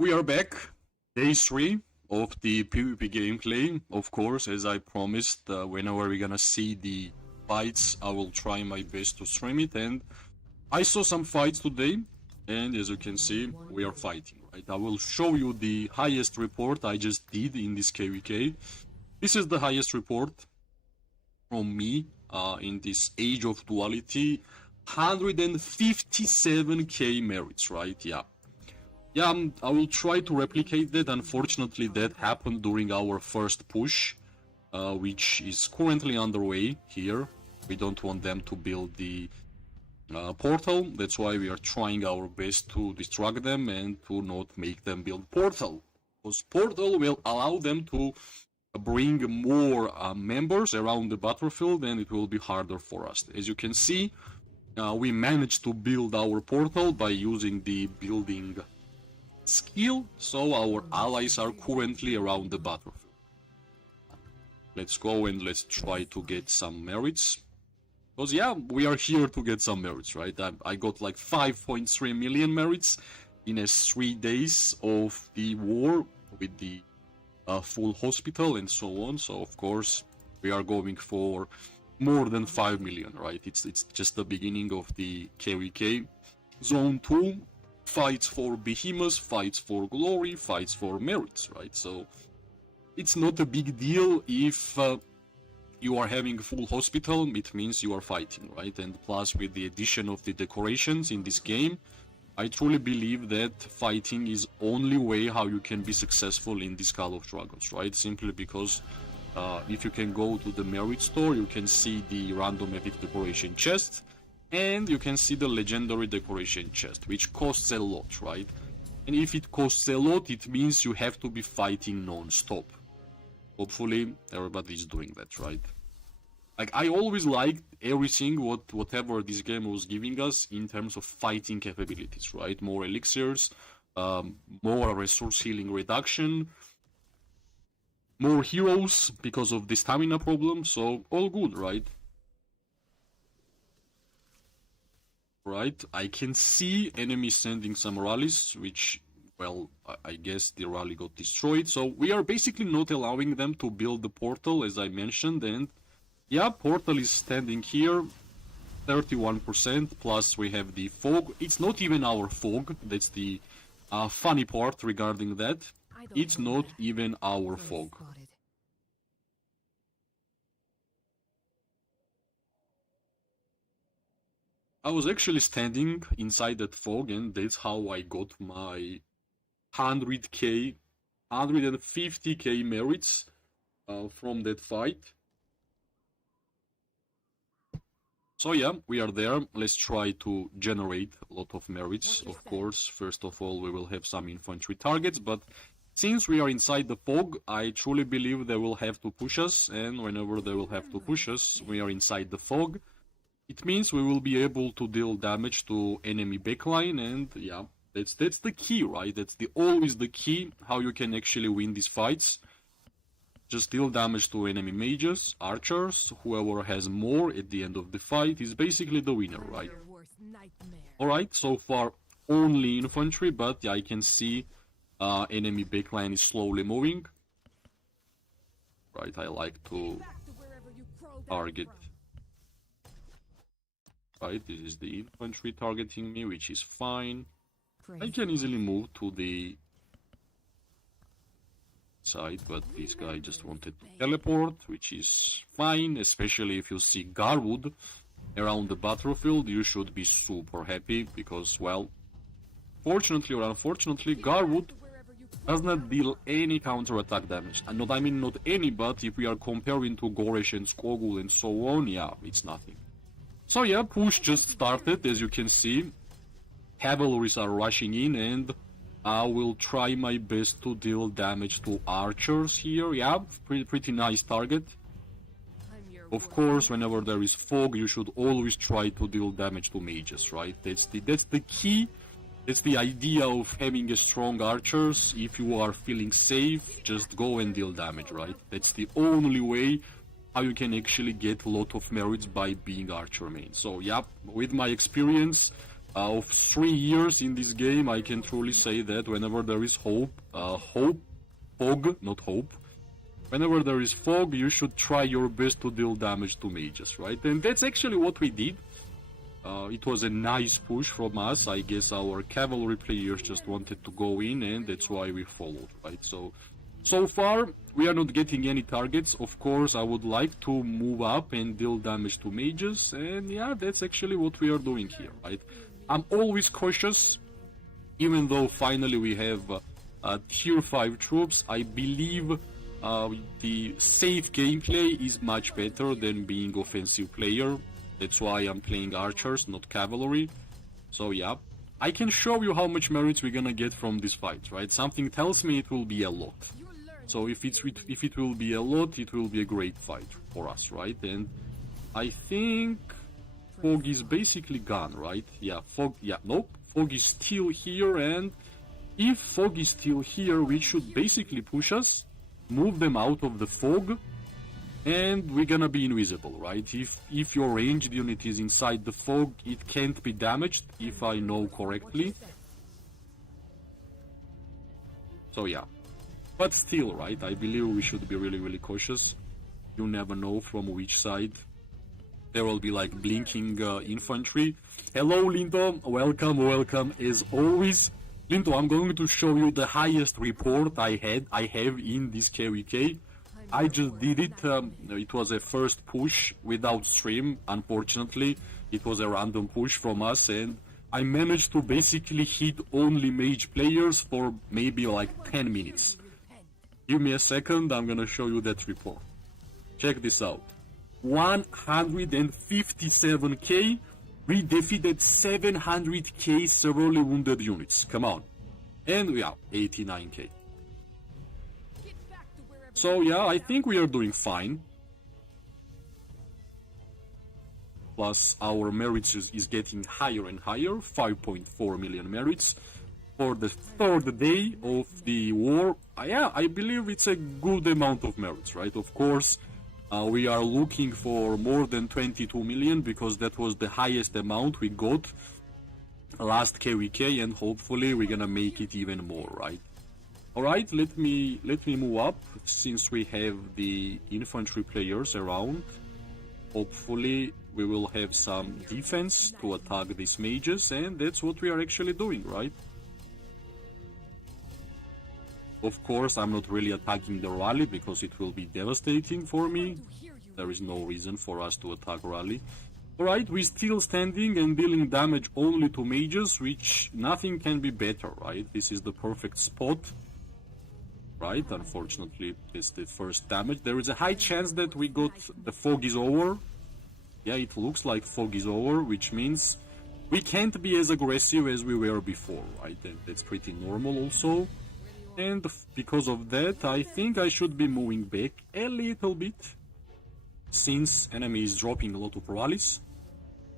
We are back, day 3 of the PvP gameplay. Of course, as I promised, whenever we're gonna see the fights, I will try my best to stream it. And I saw some fights today, and as you can see, we are fighting, right? I will show you the highest report I just did in this KVK. This is the highest report from me in this Age of Duality. 157k merits, right? Yeah, I will try to replicate that. Unfortunately, that happened during our first push, which is currently underway here. We don't want them to build the portal. That's why we are trying our best to distract them and to not make them build portal. Because portal will allow them to bring more members around the battlefield, and it will be harder for us. As you can see, we managed to build our portal by using the building skill, so our allies are currently around the battlefield. Let's go and let's try to get some merits. Because yeah, we are here to get some merits, right? I got like 5.3 million merits in 3 days of the war with the full hospital and so on. So of course we are going for more than 5 million, right? It's just the beginning of the KVK. Zone 2 fights for behemoths, fights for glory, fights for merits, right? So it's not a big deal if you are having a full hospital. It means you are fighting, right? And plus, with the addition of the decorations in this game, I truly believe that fighting is only way how you can be successful in this Call of Dragons, right? Simply because if you can go to the merit store, you can see the random epic decoration chest, and you can see the legendary decoration chest, which costs a lot, right? And if it costs a lot, it means you have to be fighting non-stop. Hopefully everybody is doing that, right? Like, I always liked everything whatever this game was giving us in terms of fighting capabilities, right? More elixirs, more resource healing reduction, more heroes because of the stamina problem, so all good, right? Right, I can see enemies sending some rallies, which, well, I guess the rally got destroyed. So we are basically not allowing them to build the portal, as I mentioned. And yeah, portal is standing here, 31%, plus we have the fog. It's not even our fog, that's the funny part regarding that. It's not even our fog. I was actually standing inside that fog, and that's how I got my 100k, 150k merits from that fight. So yeah, we are there. Let's try to generate a lot of merits. Of course, first of all, we will have some infantry targets, but since we are inside the fog, I truly believe they will have to push us, and whenever they will have to push us, we are inside the fog. It means we will be able to deal damage to enemy backline, and yeah, that's the key, right? That's always the key how you can actually win these fights. Just deal damage to enemy mages, archers, whoever has more at the end of the fight is basically the winner, right? Alright, so far only infantry, but yeah, I can see enemy backline is slowly moving. Right, I like to target. Right, this is the infantry targeting me, which is fine. I can easily move to the side, but this guy just wanted to teleport, which is fine, especially if you see Garwood around the battlefield. You should be super happy, because, well, fortunately or unfortunately, Garwood does not deal any counter-attack damage. And not any, but if we are comparing to Goresh and Skogul and so on, yeah, it's nothing. So yeah, push just started, as you can see. Cavalries are rushing in, and I will try my best to deal damage to archers here. Yeah, pretty nice target. Of course, whenever there is fog, you should always try to deal damage to mages, right? That's the key. That's the idea of having a strong archers. If you are feeling safe, just go and deal damage, right? That's the only way how you can actually get a lot of merits by being archer main. So yeah, with my experience, of 3 years in this game, I can truly say that whenever there is fog, not hope. Whenever there is fog, you should try your best to deal damage to mages, right? And that's actually what we did. It was a nice push from us. I guess our cavalry players just wanted to go in, and that's why we followed, right? So far, we are not getting any targets. Of course, I would like to move up and deal damage to mages, and yeah, that's actually what we are doing here, right? I'm always cautious, even though finally we have tier 5 troops. I believe the safe gameplay is much better than being offensive player. That's why I'm playing archers, not cavalry. So yeah, I can show you how much merits we're gonna get from this fight, right? Something tells me it will be a lot. So if it will be a lot, it will be a great fight for us, right? And I think fog is basically gone, right? Yeah, fog, yeah, nope. Fog is still here, and if fog is still here, we should basically push us, move them out of the fog, and we're gonna be invisible, right? If your ranged unit is inside the fog, it can't be damaged, if I know correctly. So yeah, but still, right, I believe we should be really cautious. You never know from which side there will be like blinking infantry. Hello Linto, welcome as always. Linto, I'm going to show you the highest report I have in this KVK. I just did it. It was a first push without stream. Unfortunately, it was a random push from us, and I managed to basically hit only mage players for maybe like 10 minutes. Give me a second, I'm gonna show you that report. Check this out. 157k, we defeated 700k severely wounded units. Come on. And we are 89k. So yeah, I think we are doing fine. Plus our merits is getting higher and higher, 5.4 million merits. For the third day of the war, yeah, I believe it's a good amount of merits, right? Of course, we are looking for more than 22 million because that was the highest amount we got last KVK, and hopefully we're gonna make it even more, right? Alright, let me move up, since we have the infantry players around. Hopefully we will have some defense to attack these mages, and that's what we are actually doing, right? Of course, I'm not really attacking the rally because it will be devastating for me. There is no reason for us to attack rally. Alright, we're still standing and dealing damage only to mages, which nothing can be better, right? This is the perfect spot. Right, unfortunately, it's the first damage. There is a high chance that we got the fog is over. Yeah, it looks like fog is over, which means we can't be as aggressive as we were before, right? And that's pretty normal also. And because of that, I think I should be moving back a little bit, since enemy is dropping a lot of rallies,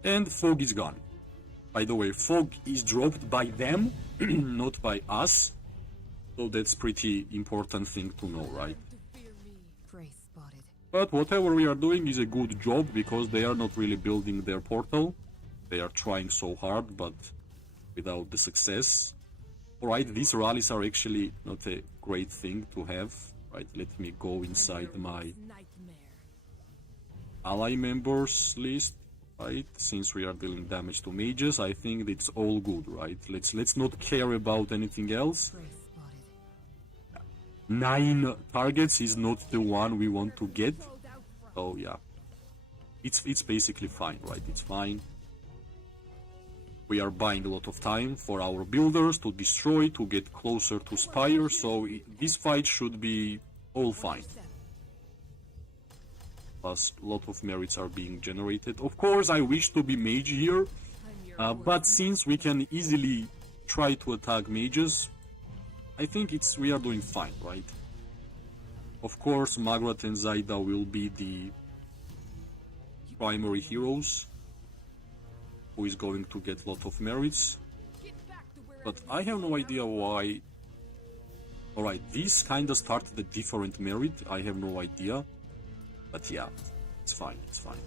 and fog is gone. By the way, fog is dropped by them, not by us. So that's pretty important thing to know, right? But whatever we are doing is a good job, because they are not really building their portal. They are trying so hard, but without the success. Alright, these rallies are actually not a great thing to have. Right, let me go inside my ally members list. Right, since we are dealing damage to mages, I think it's all good, right? Let's not care about anything else. 9 targets is not the one we want to get. So yeah, it's basically fine, right? It's fine. We are buying a lot of time for our builders to destroy, to get closer to Spire, so this fight should be all fine. Plus, a lot of merits are being generated. Of course, I wish to be mage here, but since we can easily try to attack mages, I think we are doing fine, right? Of course, Magrat and Zaida will be the primary heroes, who is going to get a lot of merits. But I have no idea why. Alright, this kinda started a different merit, I have no idea. But yeah, it's fine, it's fine.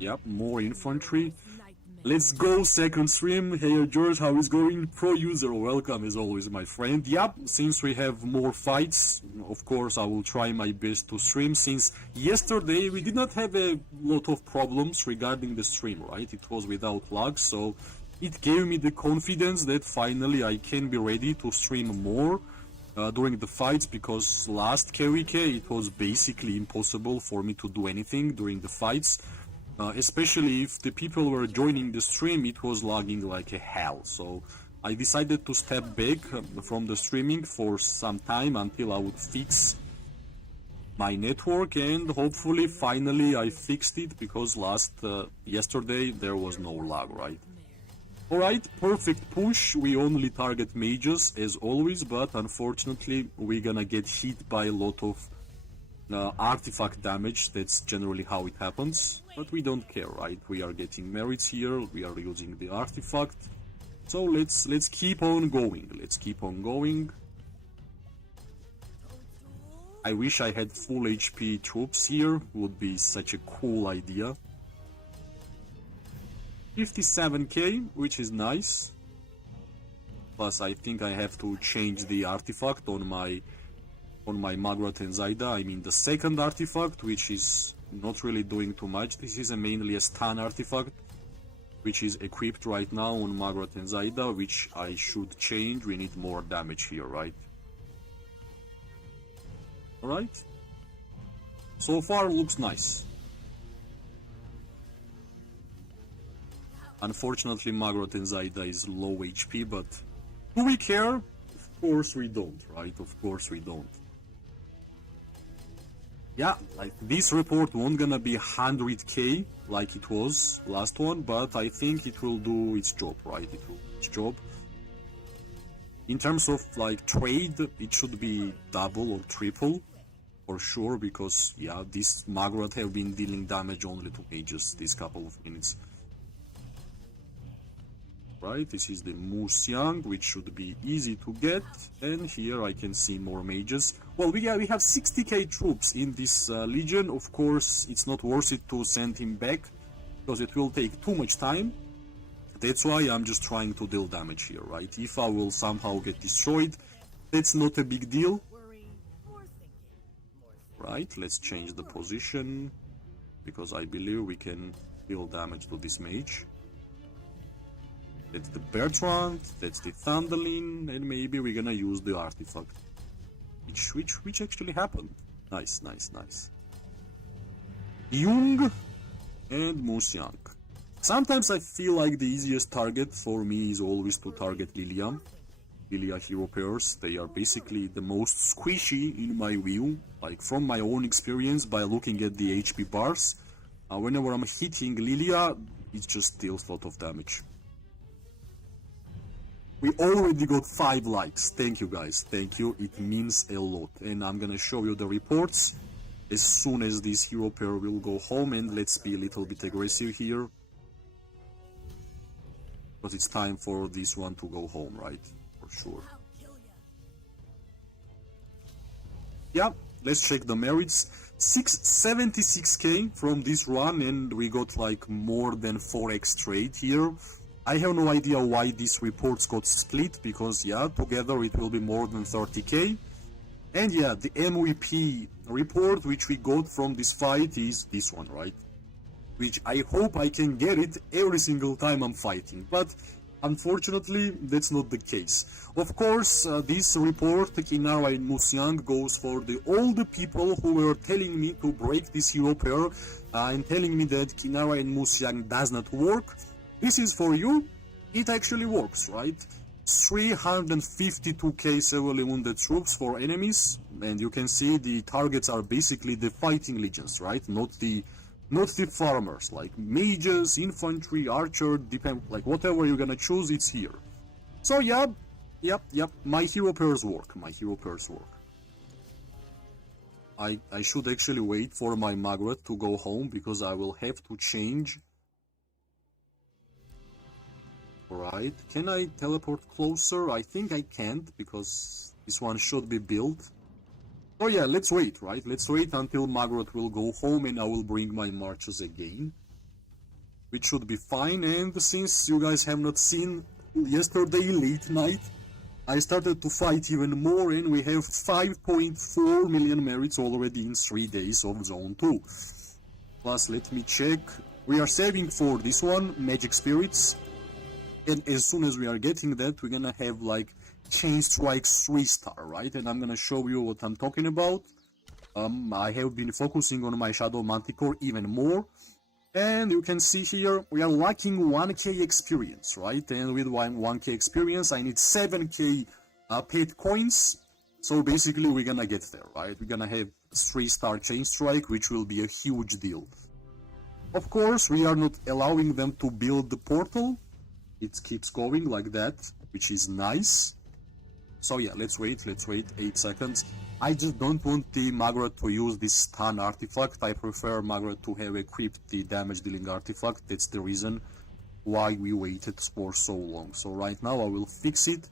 Yep, more infantry. Let's go, second stream. Hey George, how is going? Pro user, welcome as always, my friend. Yep, since we have more fights, of course I will try my best to stream. Since yesterday we did not have a lot of problems regarding the stream, right? It was without lag, so it gave me the confidence that finally I can be ready to stream more during the fights, because last KVK it was basically impossible for me to do anything during the fights. Especially if the people were joining the stream, it was lagging like a hell. So I decided to step back from the streaming for some time until I would fix my network, and hopefully finally I fixed it, because yesterday there was no lag, right? Alright, perfect push. We only target mages as always, but unfortunately we're gonna get hit by a lot of artifact damage. That's generally how it happens, but we don't care, right? We are getting merits here, we are using the artifact, so let's keep on going. Let's keep on going. I wish I had full HP troops here, would be such a cool idea. 57k, which is nice. Plus I think I have to change the artifact on my Magrat and Zaida. I mean the second artifact, which is not really doing too much. This is mainly a stun artifact, which is equipped right now on Magrat and Zaida, which I should change. We need more damage here, right? Alright. So far looks nice. Unfortunately Magrat and Zaida is low HP, but do we care? Of course we don't, right? Of course we don't. Yeah, like this report won't gonna be 100k like it was last one, but I think it will do its job, right? It will do its job. In terms of like trade, it should be double or triple for sure, because yeah, this Magrat have been dealing damage only to mages this couple of minutes. Right, this is the Musyang, which should be easy to get, and here I can see more mages. Well, we have 60k troops in this legion. Of course, it's not worth it to send him back, because it will take too much time. That's why I'm just trying to deal damage here, right? If I will somehow get destroyed, that's not a big deal. Right, let's change the position, because I believe we can deal damage to this mage. That's the Bertrand, that's the Thunderlin, and maybe we're gonna use the artifact. Which actually happened. Nice, nice, nice. Jung and Musyang. Sometimes I feel like the easiest target for me is always to target Lilia. Lilia hero pairs, they are basically the most squishy in my view, like from my own experience by looking at the HP bars. Whenever I'm hitting Lilia, it just deals a lot of damage. We already got 5 likes. Thank you guys, thank you, it means a lot. And I'm gonna show you the reports as soon as this hero pair will go home, and let's be a little bit aggressive here. But it's time for this one to go home, right? For sure. Yeah, let's check the merits. 676k from this run, and we got like more than 4x trade here. I have no idea why these reports got split, because yeah, together it will be more than 30k. And yeah, the MVP report which we got from this fight is this one, right? Which I hope I can get it every single time I'm fighting, but unfortunately that's not the case. Of course, this report, Kinara and Musyang, goes for all the people who were telling me to break this hero pair and telling me that Kinara and Musyang does not work. This is for you. It actually works, right? 352k severely wounded troops for enemies, and you can see the targets are basically the fighting legions, right? Not the farmers, like mages, infantry, archer, depend, like whatever you're gonna choose, it's here. So yep, my hero pairs work, I should actually wait for my Magrat to go home, because I will have to change. Alright, can I teleport closer? I think I can't, because this one should be built. Oh yeah, let's wait, right? Let's wait until Magrat will go home and I will bring my marches again. which should be fine. And since you guys have not seen yesterday late night, I started to fight even more, and we have 5.4 million merits already in 3 days of Zone 2. Plus, let me check. We are saving for this one, Magic Spirits, and as soon as we are getting that, we're gonna have like Chain Strikes 3-star, right? And I'm gonna show you what I'm talking about. I have been focusing on my Shadow Manticore even more, and you can see here we are lacking 1k experience, right? And with 1k experience I need 7k paid coins, so basically we're gonna get there, right? We're gonna have 3-star Chain Strike, which will be a huge deal. Of course, we are not allowing them to build the portal. It keeps going like that, which is nice. So yeah, let's wait 8 seconds. I just don't want the Magrat to use this stun artifact. I prefer Magrat to have equipped the damage dealing artifact. That's the reason why we waited for so long. So right now I will fix it.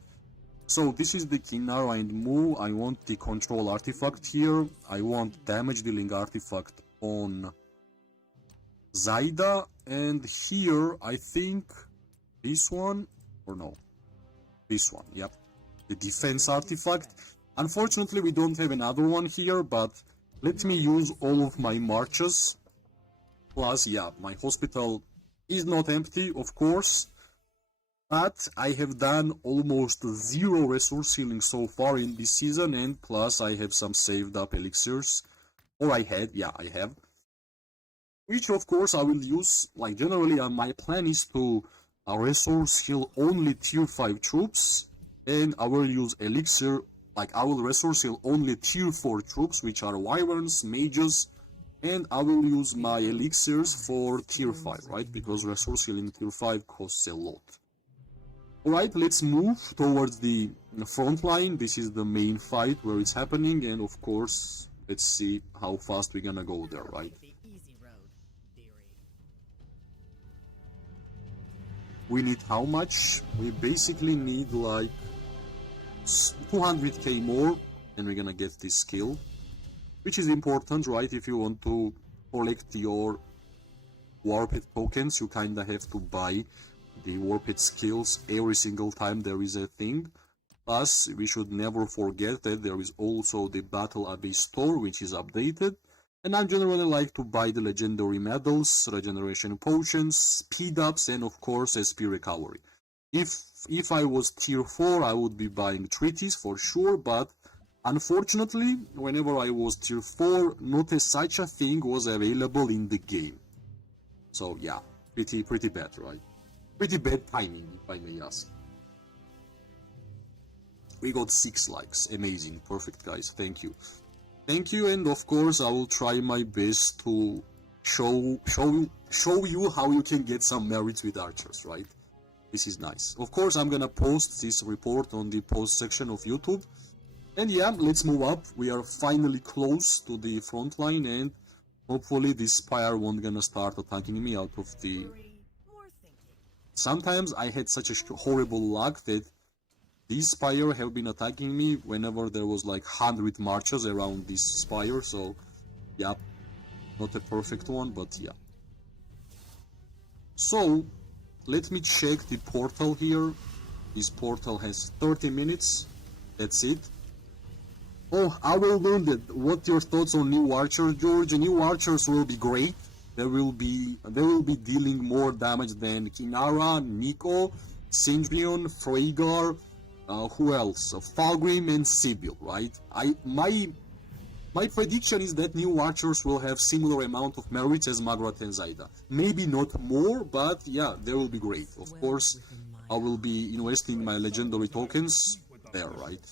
So this is the Kinara and Mu. I want the control artifact here. I want damage dealing artifact on Zaida, and here I think this one, or no, this one, yep, the defense artifact. Unfortunately we don't have another one here, but let me use all of my marches. Plus, yeah, my hospital is not empty, of course, but I have done almost 0 resource healing so far in this season, and plus I have some saved up elixirs, or I had, yeah, I have, which of course I will use. Like generally my plan is to resource heal only tier 5 troops, and I will use elixir, like I will resource heal only tier 4 troops, which are wyverns, mages, and I will use my elixirs for tier 5, right? Because resource healing tier 5 costs a lot. Alright, let's move towards the front line. This is the main fight where it's happening, and of course, let's see how fast we're gonna go there, right? We need how much? We basically need like 200k more, and we're gonna get this skill, which is important, right? If you want to collect your warped tokens, you kinda have to buy the warped skills every single time there is a thing. Plus, we should never forget that there is also the Battle Abbey store, which is updated. And I generally like to buy the legendary medals, regeneration potions, speed ups, and of course SP recovery. If I was tier 4, I would be buying treaties for sure, but unfortunately, whenever I was tier 4, not such a thing was available in the game. So yeah, pretty bad, right? Pretty bad timing, if I may ask. We got 6 likes, amazing, perfect guys, thank you. Thank you, and of course I will try my best to show you how you can get some merits with archers, right? This is nice. Of course I'm gonna post this report on the post section of YouTube. And yeah, let's move up. We are finally close to the front line, and hopefully this Spire won't gonna start attacking me out of the... Sometimes I had such a horrible luck that these Spire have been attacking me whenever there was like 100 marches around this Spire, so yeah, not a perfect one, but yeah. So, let me check the portal here. This portal has 30 minutes, that's it. Oh, I will learn that. What your thoughts on new archers, George? New archers will be great. They will be dealing more damage than Kinara, Nico, Sindrion, Freygar, who else? Falgrim and Sibyl, right? My prediction is that new archers will have similar amount of merits as Magrat and Zaida. Maybe not more, but yeah, they will be great. Of course, I will be investing my legendary tokens there, right?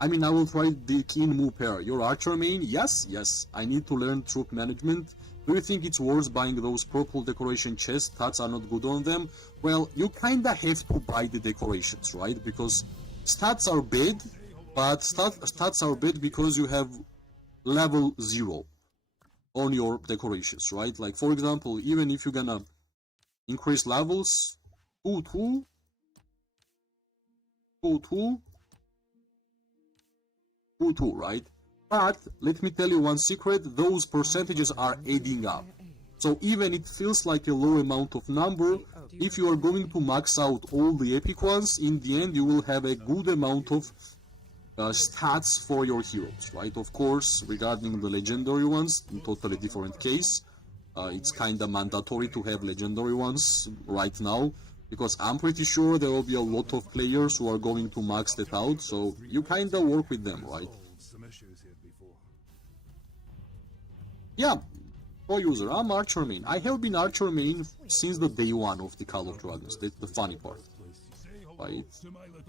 I mean, I will try the Kin Mu pair. Your archer main? Yes, yes. I need to learn troop management. Do you think it's worth buying those purple decoration chests? Stats are not good on them. Well, you kinda have to buy the decorations, right? Because stats are bad, but stats are bad because you have level 0 on your decorations, right? Like, for example, even if you're gonna increase levels, 2, right? But let me tell you one secret, those percentages are adding up. So even it feels like a low amount of number, if you are going to max out all the epic ones, in the end you will have a good amount of stats for your heroes, right? Of course, regarding the legendary ones, in totally different case. It's kinda mandatory to have legendary ones right now, because I'm pretty sure there will be a lot of players who are going to max that out, so you kinda work with them, right? Yeah, pro user, I'm Archer main. I have been Archer main since the day one of the Call of Dragons, that's the funny part. Right?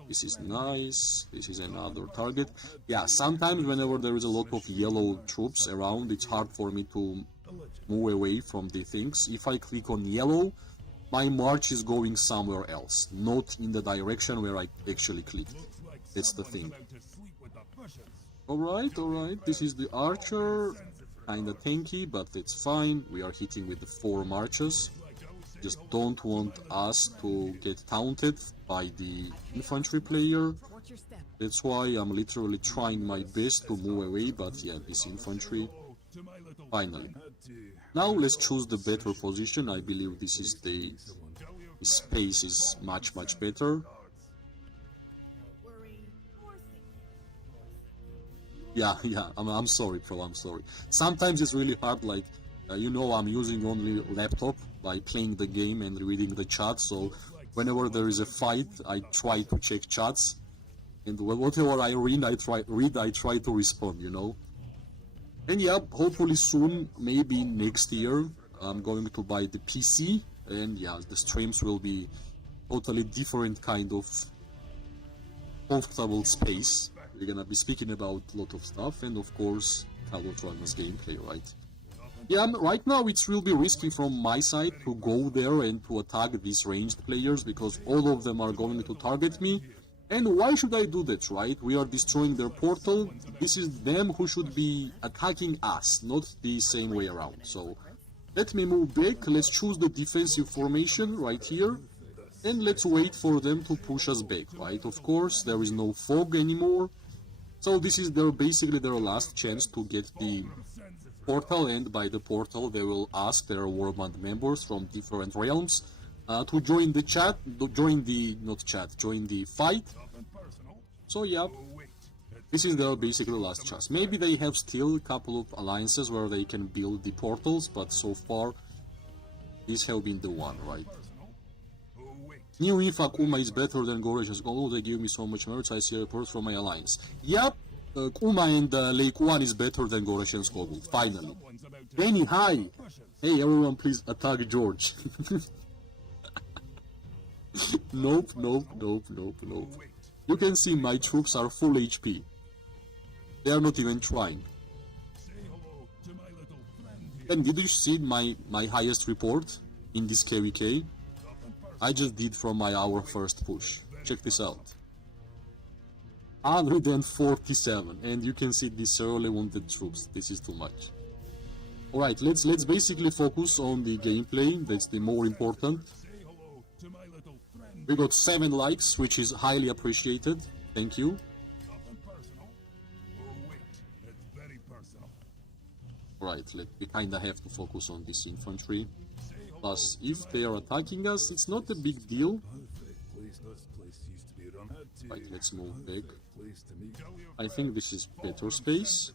This is nice, this is another target. Yeah, sometimes whenever there is a lot of yellow troops around, it's hard for me to move away from the things. If I click on yellow, my march is going somewhere else, not in the direction where I actually clicked. That's the thing. Alright, this is the archer. Kinda tanky, but it's fine. We are hitting with the 4 marches. Just don't want us to get taunted by the infantry player. That's why I'm literally trying my best to move away, but yeah, this infantry. Finally. Now let's choose the better position. I believe this is the space is much better. Yeah, I'm sorry, bro, I'm sorry. Sometimes it's really hard, like, you know, I'm using only laptop by playing the game and reading the chat, so whenever there is a fight, I try to check chats, and whatever I read, I try to respond, you know. And yeah, hopefully soon, maybe next year, I'm going to buy the PC, and yeah, the streams will be totally different kind of comfortable space. We're gonna be speaking about a lot of stuff, and of course, Call of Dragons gameplay, right? Yeah, right now it will be risky from my side to go there and to attack these ranged players, because all of them are going to target me. And why should I do that, right? We are destroying their portal. This is them who should be attacking us, not the same way around. So, let me move back. Let's choose the defensive formation right here. And let's wait for them to push us back, right? Of course, there is no fog anymore. So this is basically their last chance to get the portal, and by the portal they will ask their warband members from different realms to join the chat, join the fight. So yeah, this is their basically last chance. Maybe they have still a couple of alliances where they can build the portals, but so far these have been the one, right? New Infa Kuma is better than Goresh's Gold. They give me so much merch. I see reports from my alliance. Yep, Kuma and Lake 1 is better than Goresh's Gold. Finally. Benny, hi! Hey, everyone, please attack George. Nope. You can see my troops are full HP. They are not even trying. And did you see my highest report in this KVK? I just did from our first push. Check this out. 147, and you can see these early wounded troops. This is too much. Alright, let's basically focus on the gameplay. That's the more important. We got 7 likes, which is highly appreciated. Thank you. Right, we kinda have to focus on this infantry. Plus, if they are attacking us, it's not a big deal. Right, let's move back. I think this is better space.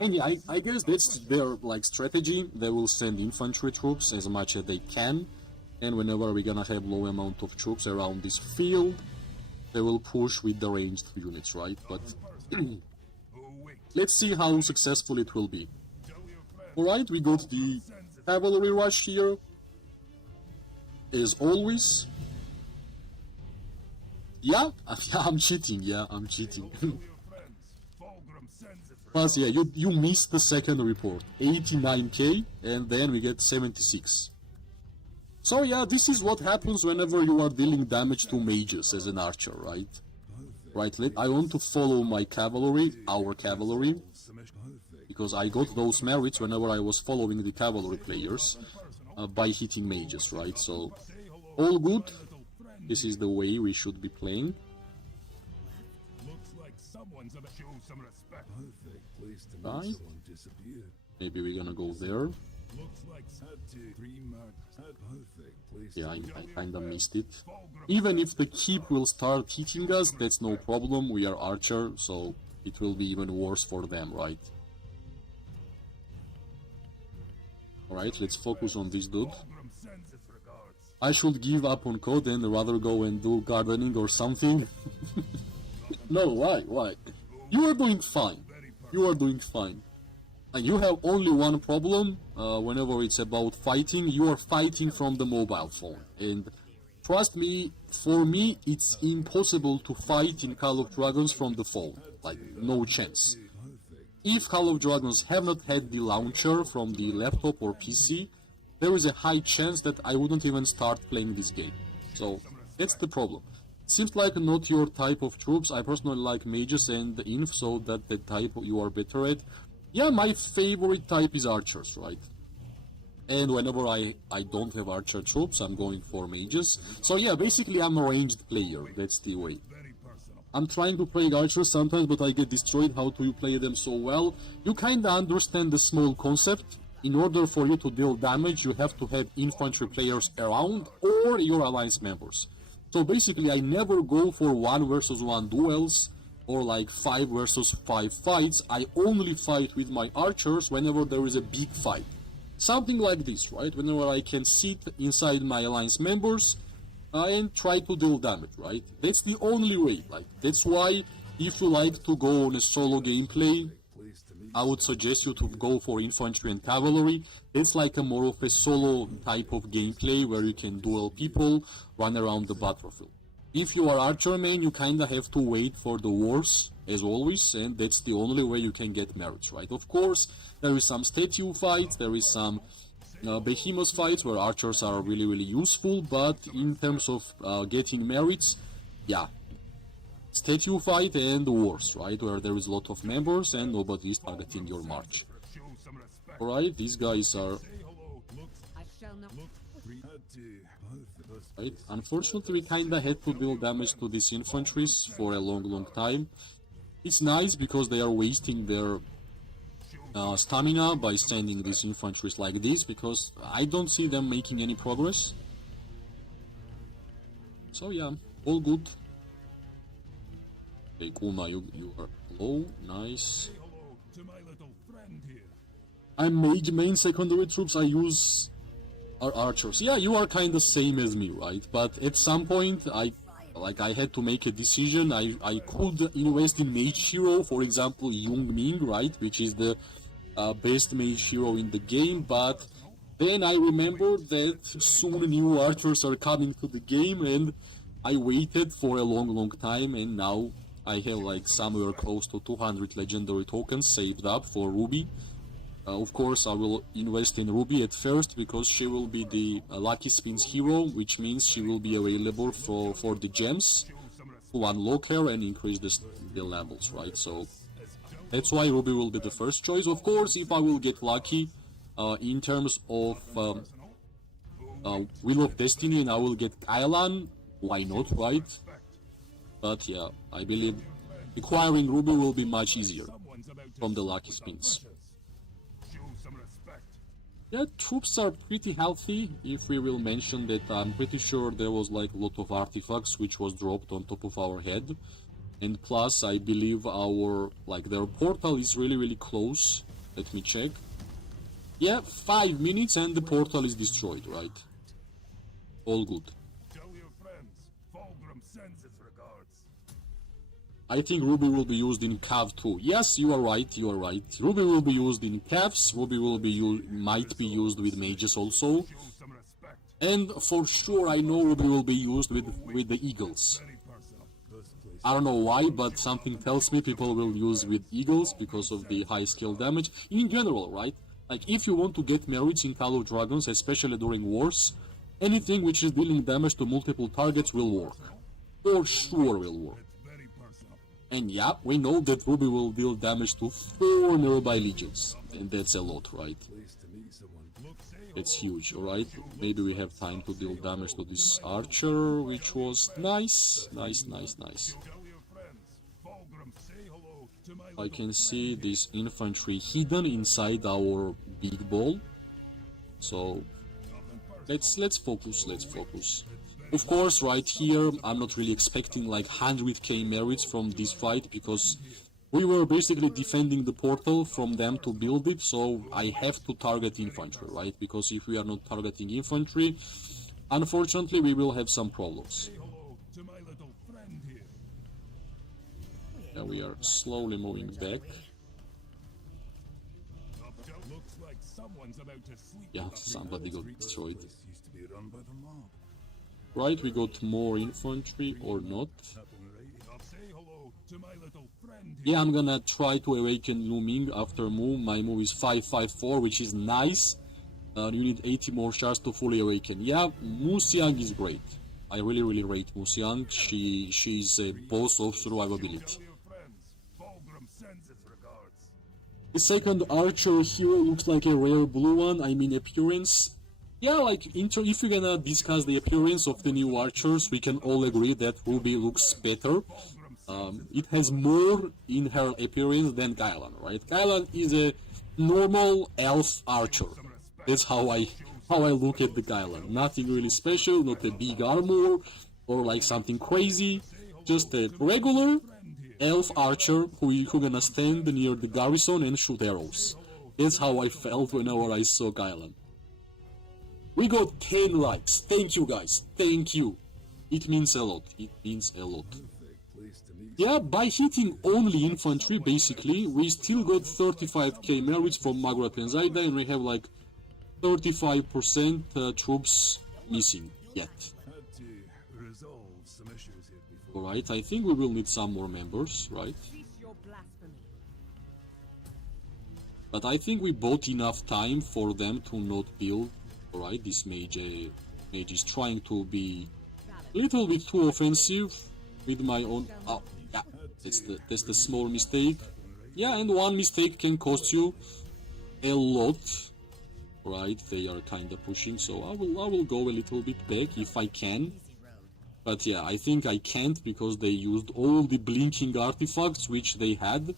And yeah, I guess that's their like strategy. They will send infantry troops as much as they can, and whenever we're gonna have low amount of troops around this field, they will push with the ranged units, right? But let's see how successful it will be. Alright, we got the cavalry rush here, as always. Yeah, I'm cheating, Plus, yeah, you missed the second report, 89k, and then we get 76. So yeah, this is what happens whenever you are dealing damage to mages as an archer, right? Right, I want to follow my cavalry, our cavalry, because I got those merits whenever I was following the cavalry players by hitting mages, right? So, all good. This is the way we should be playing. Right. Maybe we're gonna go there. Yeah, I kinda missed it. Even if the keep will start hitting us, that's no problem. We are archer, so it will be even worse for them, right? Alright, let's focus on this dude. I should give up on code and rather go and do gardening or something. No, why? Why? You are doing fine. You are doing fine. And you have only one problem whenever it's about fighting. You are fighting from the mobile phone. And trust me, for me, it's impossible to fight in Call of Dragons from the phone. Like, no chance. If Call of Dragons have not had the launcher from the laptop or PC, there is a high chance that I wouldn't even start playing this game. So, that's the problem. Seems like not your type of troops. I personally like mages and inf, so that the type you are better at. Yeah, my favorite type is archers, right? And whenever I don't have archer troops, I'm going for mages. So yeah, basically I'm a ranged player, that's the way. I'm trying to play archers sometimes, but I get destroyed. How do you play them so well? You kinda understand the small concept. In order for you to deal damage, you have to have infantry players around or your alliance members. So basically I never go for 1 versus 1 duels or like 5 versus 5 fights. I only fight with my archers whenever there is a big fight. Something like this, right? Whenever I can sit inside my alliance members and try to deal damage, right? That's the only way. Like, that's why if you like to go on a solo gameplay, I would suggest you to go for infantry and cavalry. It's like a more of a solo type of gameplay where you can duel people, run around the battlefield. If you are archer main, you kinda have to wait for the wars, as always, and that's the only way you can get merits, right? Of course, there is some statue fights, there is some behemoth fights where archers are really, really useful, but in terms of getting merits, yeah, statue fight and wars, right, where there is a lot of members and nobody is targeting your march. Alright, these guys are... Right, unfortunately we kinda had to deal damage to these infantries for a long time. It's nice because they are wasting their stamina by sending these infantries like this, because I don't see them making any progress. So yeah, all good. Okay, cool, now you are low, nice. I'm mage main, secondary troops I use are archers. Yeah, you are kinda same as me, right? But at some point I had to make a decision. I could invest in mage hero, for example Young Ming, right, which is the best mage hero in the game, but then I remembered that soon new archers are coming to the game, and I waited for a long time, and now I have like somewhere close to 200 legendary tokens saved up for Ruby. Of course, I will invest in Ruby at first because she will be the Lucky Spins hero, which means she will be available for the gems to unlock her and increase the levels, right? So that's why Ruby will be the first choice. Of course, if I will get lucky in terms of Wheel of Destiny and I will get Kylan, why not, right? But yeah, I believe acquiring Ruby will be much easier from the Lucky Spins. Yeah, troops are pretty healthy. If we will mention that, I'm pretty sure there was like a lot of artifacts which was dropped on top of our head. And plus, I believe their portal is really close. Let me check. Yeah, 5 minutes and the portal is destroyed, right? All good. I think Ruby will be used in Cav too. Yes, you are right. Ruby will be used in Cavs. Ruby will be might be used with mages also. And for sure, I know Ruby will be used with the Eagles. I don't know why, but something tells me people will use with Eagles because of the high skill damage. In general, right? Like, if you want to get merits in Call of Dragons, especially during wars, anything which is dealing damage to multiple targets will work. For sure will work. And yeah, we know that Ruby will deal damage to 4 nearby legions. And that's a lot, right? It's huge, alright? Maybe we have time to deal damage to this archer, which was nice. Nice. I can see this infantry hidden inside our big ball. So let's focus. Of course, right here, I'm not really expecting like 100k merits from this fight because we were basically defending the portal from them to build it, so I have to target infantry, right? Because if we are not targeting infantry, unfortunately, we will have some problems. Yeah, we are slowly moving back. Yeah, somebody got destroyed. Right, we got more infantry or not. Yeah, I'm gonna try to awaken Looming after move. My move is 554, which is nice. You need 80 more shards to fully awaken. Yeah, Musiang is great. I really rate Musiang. She's a boss of survivability. The second archer hero looks like a rare blue one, I mean appearance. Yeah, like, if you're gonna discuss the appearance of the new archers, we can all agree that Ruby looks better. It has more in her appearance than Kailan, right? Kailan is a normal elf archer. That's how I look at the Kailan. Nothing really special, not a big armor or like something crazy. Just a regular elf archer who gonna stand near the garrison and shoot arrows. That's how I felt whenever I saw Kailan. We got 10 likes. Thank you guys. Thank you. It means a lot. It means a lot. Yeah, by hitting only infantry, basically, we still got 35k merits from Magrat and Zaida, and we have like 35% troops missing yet. Alright, I think we will need some more members, right? But I think we bought enough time for them to not build. Alright, this mage is trying to be a little bit too offensive with my own... Oh, yeah, that's the small mistake. Yeah, and one mistake can cost you a lot. Right, they are kind of pushing, so I will go a little bit back if I can. But yeah, I think I can't because they used all the blinking artifacts which they had.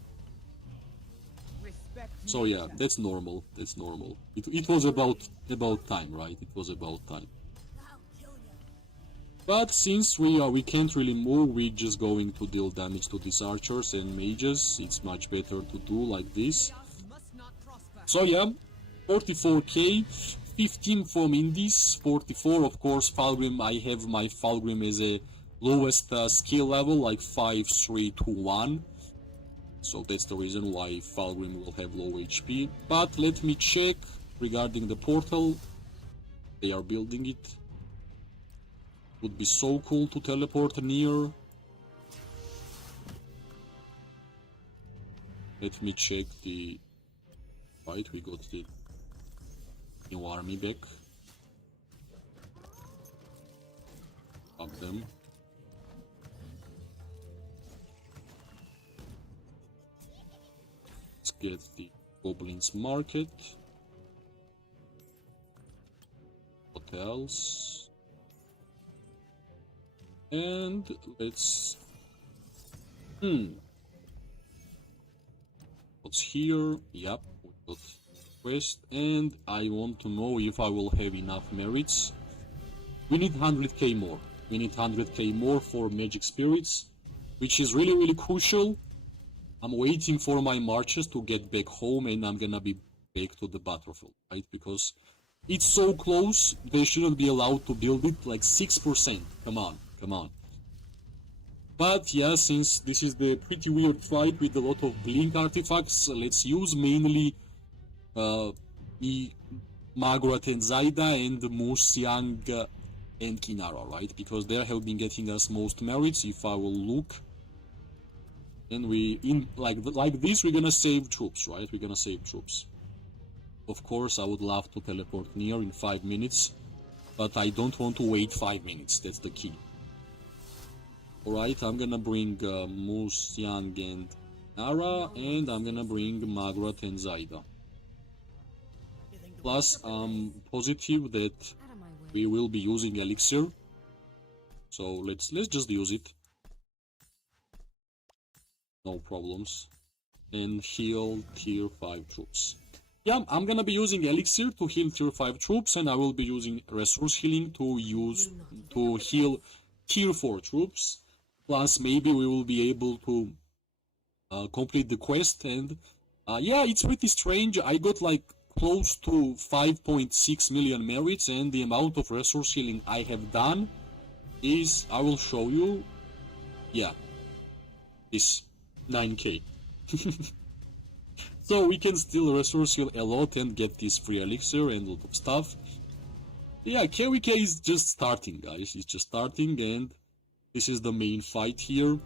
So yeah, that's normal. That's normal. It was about time, right? It was about time. But since we can't really move, we're just going to deal damage to these archers and mages. It's much better to do like this. So yeah, 44k, 15 from Indies, 44 of course Falgrim. I have my Falgrim as a lowest skill level, like 5, 3, 2, 1. So that's the reason why Falgrim will have low HP. But let me check regarding the portal. They are building it. Would be so cool to teleport near. Let me check the... Right, we got the new army back. Up them. Let's get the goblins market. What else? And let's... What's here? Yep, we got quest, and I want to know if I will have enough merits. We need 100k more. We need 100k more for magic spirits, which is really crucial. I'm waiting for my marches to get back home, and I'm gonna be back to the battlefield, right? Because it's so close, they shouldn't be allowed to build it. Like 6%. Come on. But yeah, since this is the pretty weird fight with a lot of blink artifacts, let's use mainly Margaret and Zaida and Musiang and Kinara, right? Because they have been getting us most merits. If I will look, and like this, we're gonna save troops, right? We're gonna save troops. Of course, I would love to teleport near in 5 minutes, but I don't want to wait 5 minutes. That's the key. Alright, I'm gonna bring Musiang and Nara, and I'm gonna bring Margaret and Zaida. Plus, I'm positive that we will be using elixir, so let's just use it. no problems. And heal tier 5 troops. Yeah, I'm gonna be using elixir to heal tier 5 troops, and I will be using resource healing to heal tier 4 troops. Plus, maybe we will be able to complete the quest. And yeah, it's pretty strange. I got like close to 5.6 million merits, and the amount of resource healing I have done is, I will show you, yeah, is 9k. So we can still resource heal a lot and get this free elixir and a lot of stuff. Yeah, KVK is just starting, guys. It's just starting, and this is the main fight here.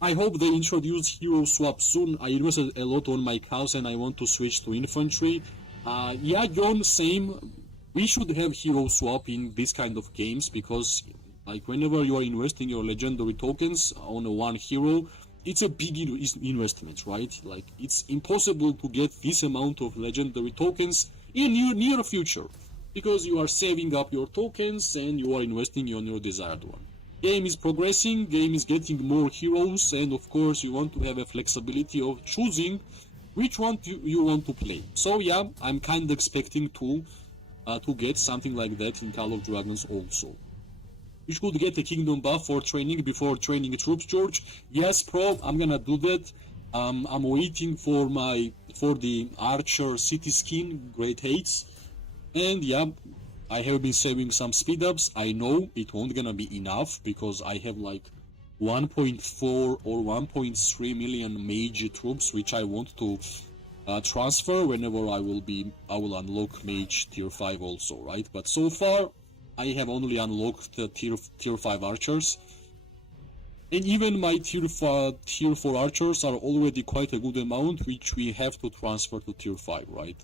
I hope they introduce hero swap soon. I invested a lot on my cows and I want to switch to infantry. Yeah, John, same. We should have hero swap in this kind of games, because like whenever you are investing your legendary tokens on one hero, it's a big investment, right? Like, it's impossible to get this amount of legendary tokens in near future, because you are saving up your tokens and you are investing on your desired one. Game is progressing, game is getting more heroes, and of course you want to have a flexibility of choosing which one you want to play. So yeah, I'm kind of expecting to get something like that in Call of Dragons also. You should get a kingdom buff for training before training troops, George. Yes, bro, I'm gonna do that. I'm waiting for the Archer City skin, Great Hates. And yeah, I have been saving some speed ups. I know it won't gonna be enough, because I have like 1.4 or 1.3 million mage troops, which I want to transfer whenever I will unlock mage tier 5 also, right? But so far, I have only unlocked the tier 5 archers, and even my tier 4 archers are already quite a good amount, which we have to transfer to tier 5, right?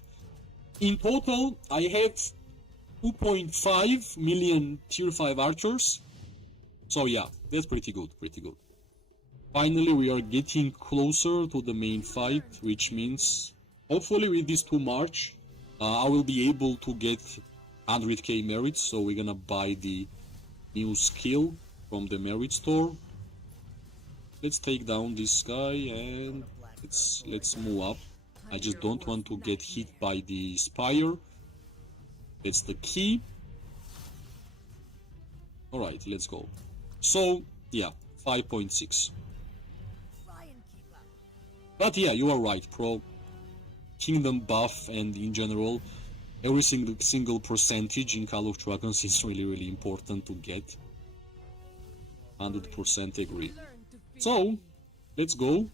In total, I have 2.5 million tier 5 archers, so yeah, that's pretty good, pretty good. Finally, we are getting closer to the main fight, which means, hopefully with this 2 March, I will be able to get 100k merits, so we're gonna buy the new skill from the merit store. Let's take down this guy and let's move up. I just don't want to get hit by the spire. That's the key. Alright, let's go. So, yeah, 5.6. But yeah, you are right, pro. Kingdom buff and in general, every single percentage in Call of Dragons is really important to get. 100% agree. So, let's go.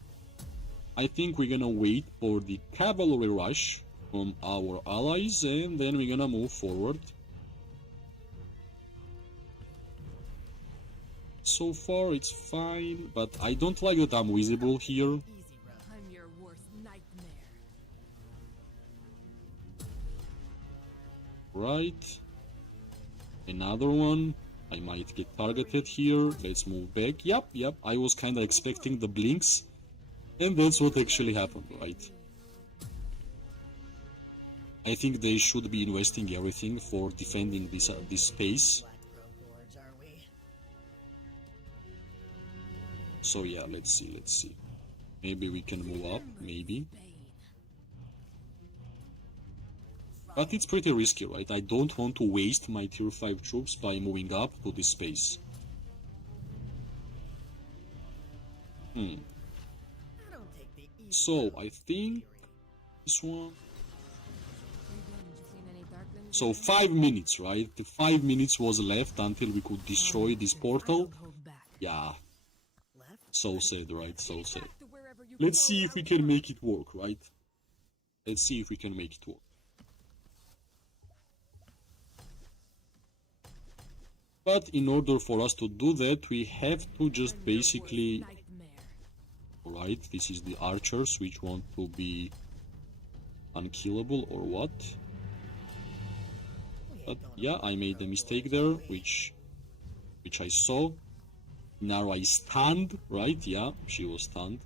I think we're gonna wait for the cavalry rush from our allies, and then we're gonna move forward. So far it's fine, but I don't like that I'm visible here. Right, another one. I might get targeted here. Let's move back. Yep, I was kinda expecting the blinks, and that's what actually happened, right? I think they should be investing everything for defending this space. So yeah, let's see. Maybe we can move up, maybe. But it's pretty risky, right? I don't want to waste my tier 5 troops by moving up to this space. So, I think this one... So 5 minutes, right? The 5 minutes was left until we could destroy this portal. Yeah. So sad, right? So sad. Let's see if we can make it work, right? Let's see if we can make it work. But in order for us to do that, we have to just basically... Right, this is the archers, which want to be unkillable or what? But yeah, I made a mistake there, which I saw. Now I stunned, right? Yeah, she was stunned.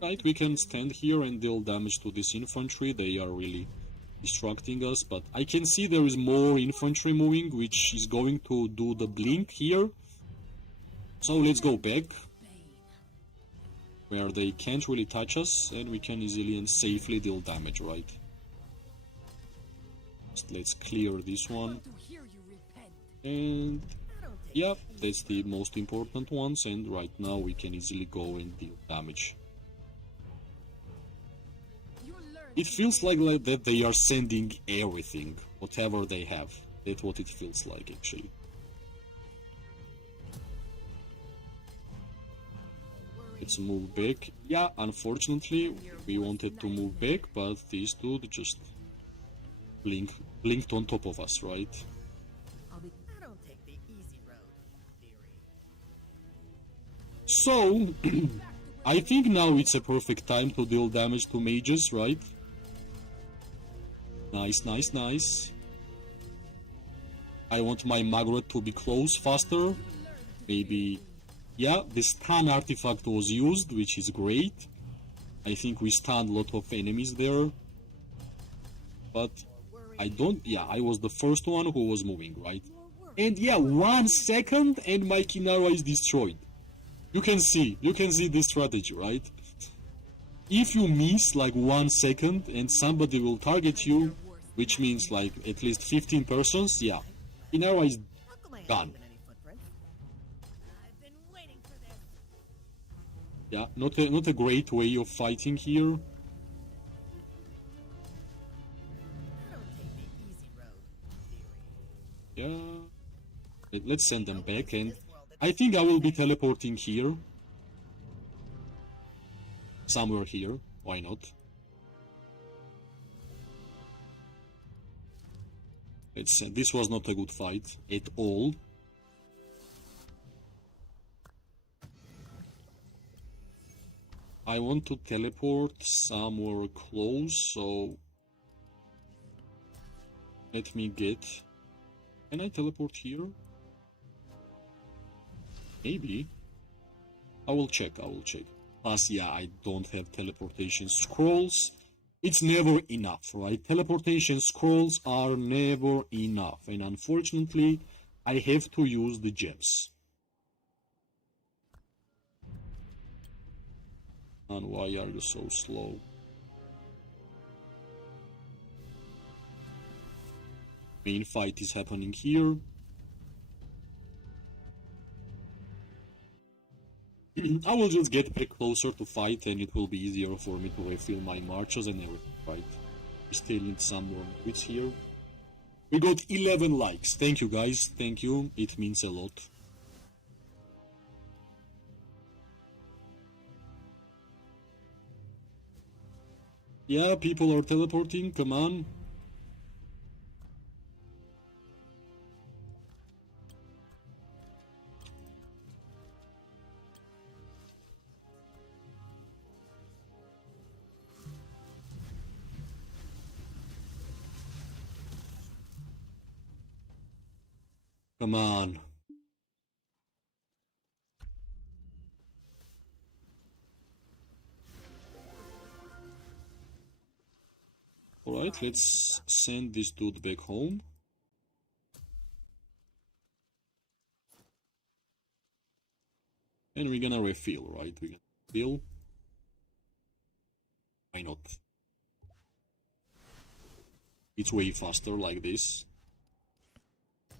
Right, we can stand here and deal damage to this infantry. They are really distracting us, but I can see there is more infantry moving, which is going to do the blink here. So let's go back, where they can't really touch us, and we can easily and safely deal damage, right? Just let's clear this one. And yeah, that's the most important ones, and right now we can easily go and deal damage. It feels like that they are sending everything, whatever they have. That's what it feels like, actually. Let's move back. Yeah, unfortunately, we wanted to move back, but these dude just blinked on top of us, right? So, I think now it's a perfect time to deal damage to mages, right? Nice, nice, nice. I want my Margaret to be close faster. Maybe, yeah, the stun artifact was used, which is great. I think we stunned a lot of enemies there. But I was the first one who was moving, right? And yeah, 1 second and my Kinara is destroyed. You can see this strategy, right? If you miss like 1 second and somebody will target you, which means like at least 15 persons, yeah, Kinara is gone. Yeah, not a great way of fighting here. Yeah, let's send them back, and I think I will be teleporting here. Somewhere here, why not? This was not a good fight at all. I want to teleport somewhere close, so let me get... Can I teleport here? Maybe. I will check. Plus, yeah, I don't have teleportation scrolls. It's never enough, right? Teleportation scrolls are never enough, and unfortunately, I have to use the gems. And why are you so slow? Main fight is happening here. I will just get back closer to fight, and it will be easier for me to refill my marches and everything, right? We still need some more bits here. We got 11 likes. Thank you, guys. Thank you. It means a lot. Yeah, people are teleporting. Come on. Come on. Alright, let's send this dude back home. And we're gonna refill, right? We're gonna refill. Why not? It's way faster like this.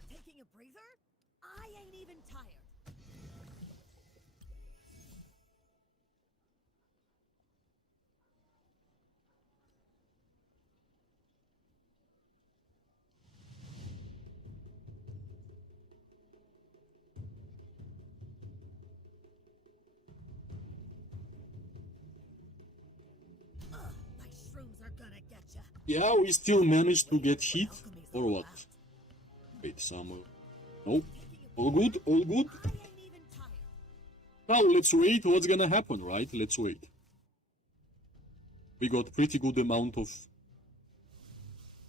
Taking a breather? I ain't even tired. My shrooms are gonna get ya. Yeah, we still managed to get hit, or what? Wait, some... Nope. All good, all good. I ain't even tired. Now, let's wait what's gonna happen, right? Let's wait. We got pretty good amount of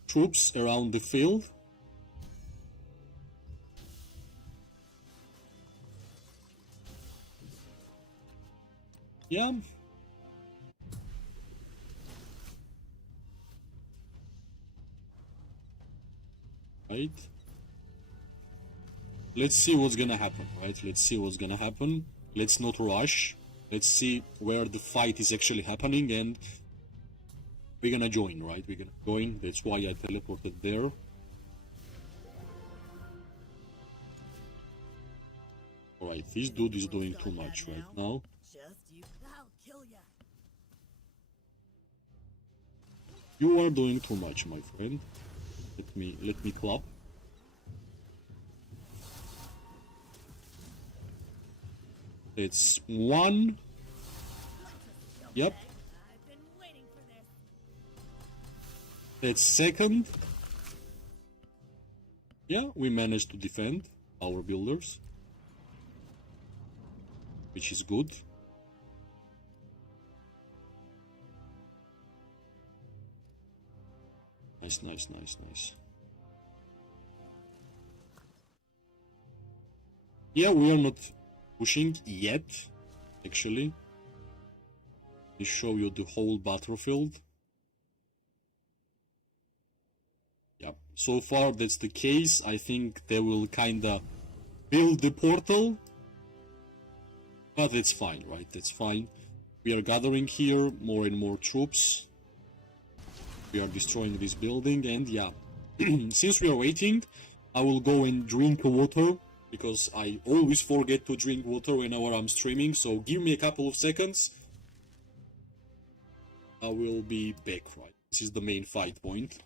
troops around the field. Yeah. Right. let's see what's gonna happen, right? Let's see what's gonna happen. Let's not rush. Let's see where the fight is actually happening, and we're gonna join, right? We're gonna join. That's why I teleported there. Alright, this dude is doing too much right now. Just you. I'll kill ya. You are doing too much, my friend. Let me clap. It's one. Yep. I've been waiting for this. It's second. Yeah, we managed to defend our builders, which is good. Nice, nice, nice, nice. Yeah, we are not pushing yet, actually. Let me show you the whole battlefield. Yeah, so far that's the case. I think they will kinda build the portal. But it's fine, right? That's fine. We are gathering here more and more troops. We are destroying this building, and yeah. Since we are waiting, I will go and drink water, because I always forget to drink water whenever I'm streaming, so give me a couple of seconds. I will be back, right? This is the main fight point.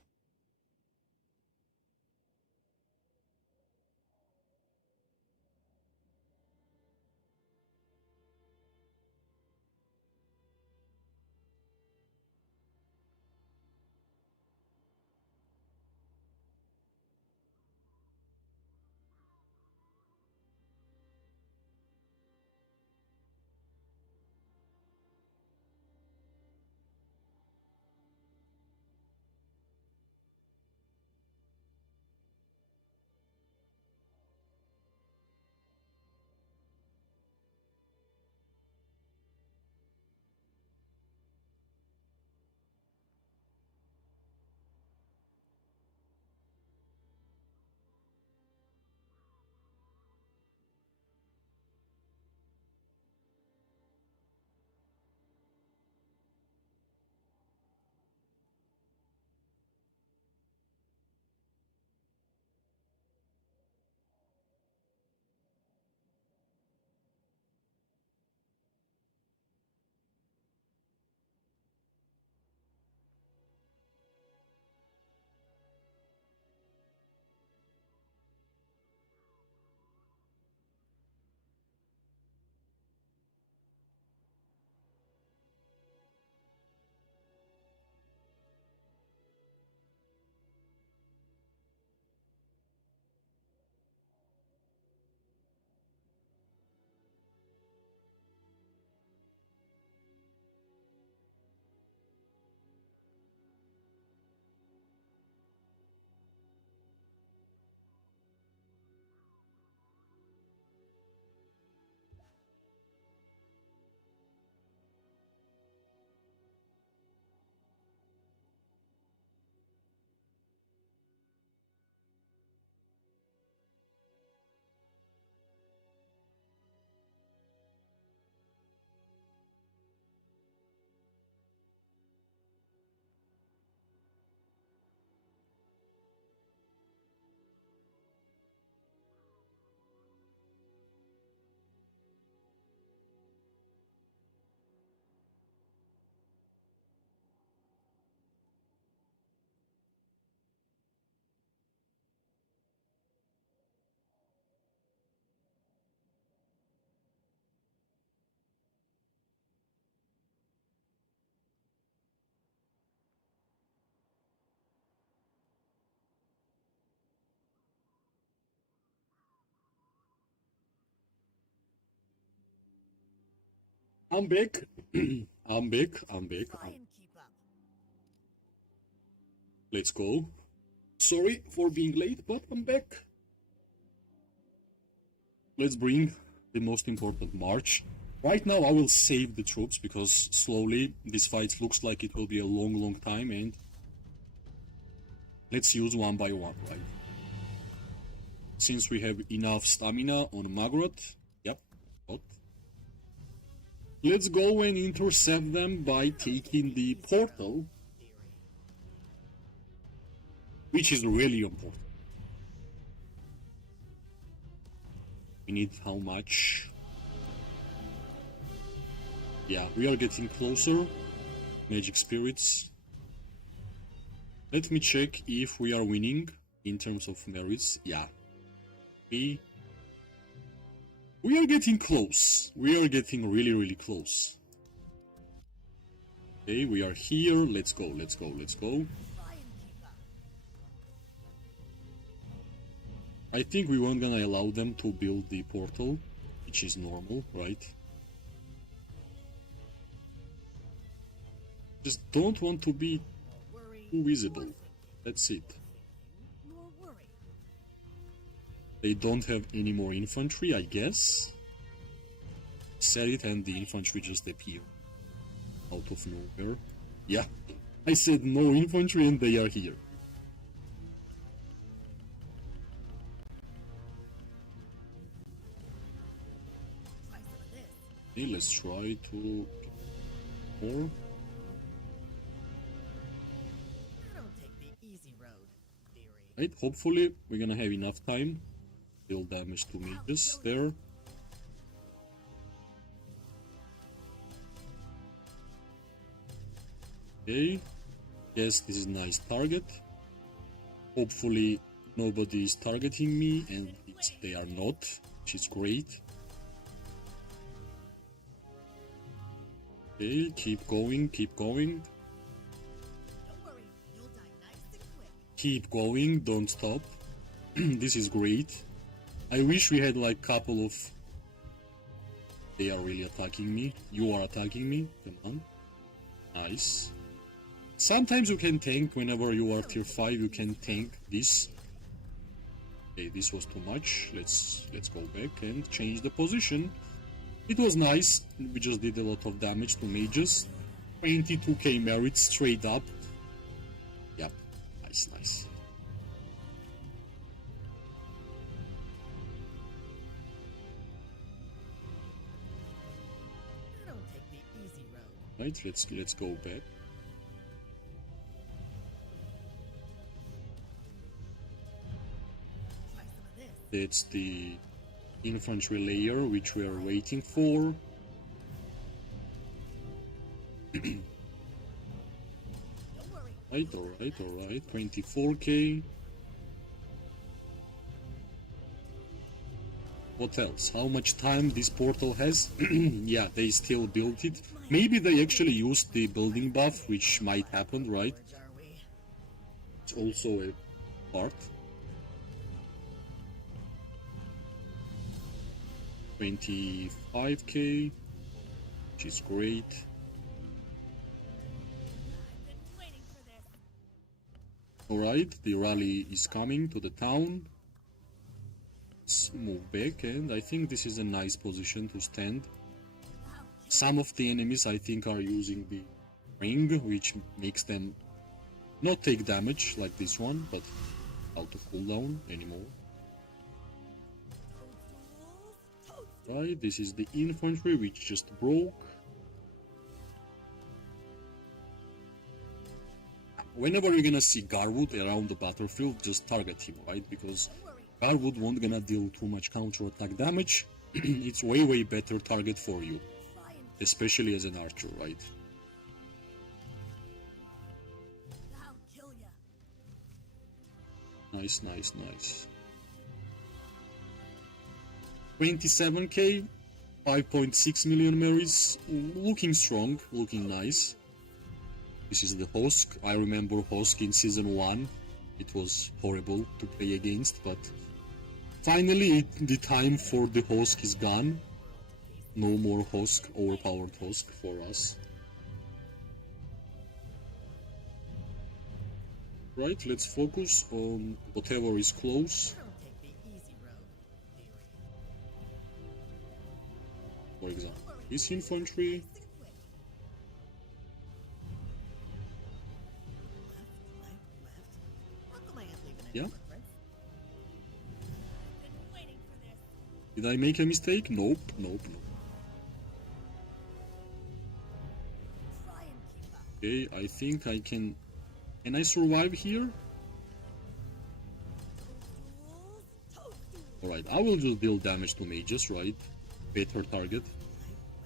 I'm back. I'm back. I'm back. Try and keep up. Let's go. Sorry for being late, but I'm back. Let's bring the most important march. Right now I will save the troops, because slowly this fight looks like it will be a long time, and let's use one by one, right? since we have enough stamina on Magrot. Yep, got. Let's go and intercept them by taking the portal, which is really important. We need how much? Yeah, we are getting closer. Magic spirits. Let me check if we are winning in terms of merits. Yeah. We are getting close. We are getting really close. Okay, we are here. Let's go, let's go, let's go. I think we weren't gonna allow them to build the portal, which is normal, right? Just don't want to be too visible. That's it. They don't have any more infantry, I guess. Set it and the infantry just appear out of nowhere. Yeah, I said no infantry and they are here. Okay, let's try to get more. Right, hopefully we're gonna have enough time. Deal damage to mages there. Okay, yes, this is nice target. Hopefully nobody is targeting me, and they are not, which is great. Okay, keep going, keep going. Keep going, don't stop. This is great. I wish we had like couple of... They are really attacking me. You are attacking me. Come on. Nice. Sometimes you can tank whenever you are tier 5, you can tank this. Okay, this was too much. Let's go back and change the position. It was nice. We just did a lot of damage to mages. 22k merit straight up. Yep. Nice, nice. Right, let's go back. That's the infantry layer which we are waiting for. Alright, 24k. What else? How much time this portal has? Yeah, they still built it. Maybe they actually used the building buff, which might happen, right? It's also a part. 25k, which is great. Alright, the rally is coming to the town. Let's move back, and I think this is a nice position to stand. Some of the enemies I think are using the ring, which makes them not take damage like this one, but out of cooldown anymore. Right, this is the infantry which just broke. Whenever you're gonna see Garwood around the battlefield, just target him, right? Because Garwood won't gonna deal too much counter-attack damage. It's way better target for you, especially as an archer, right? Nice, nice, nice. 27k, 5.6 million merits, looking strong, looking nice. This is the Hosk. I remember Hosk in season 1. It was horrible to play against, but finally the time for the Hosk is gone. No more Hosk, overpowered Hosk for us. Right, let's focus on whatever is close. For example, this infantry. Yeah. Did I make a mistake? Nope, nope, nope. Try and keep up. Okay, I think I can... Can I survive here? Toadstools. Alright, I will just deal damage to mages, right? Better target.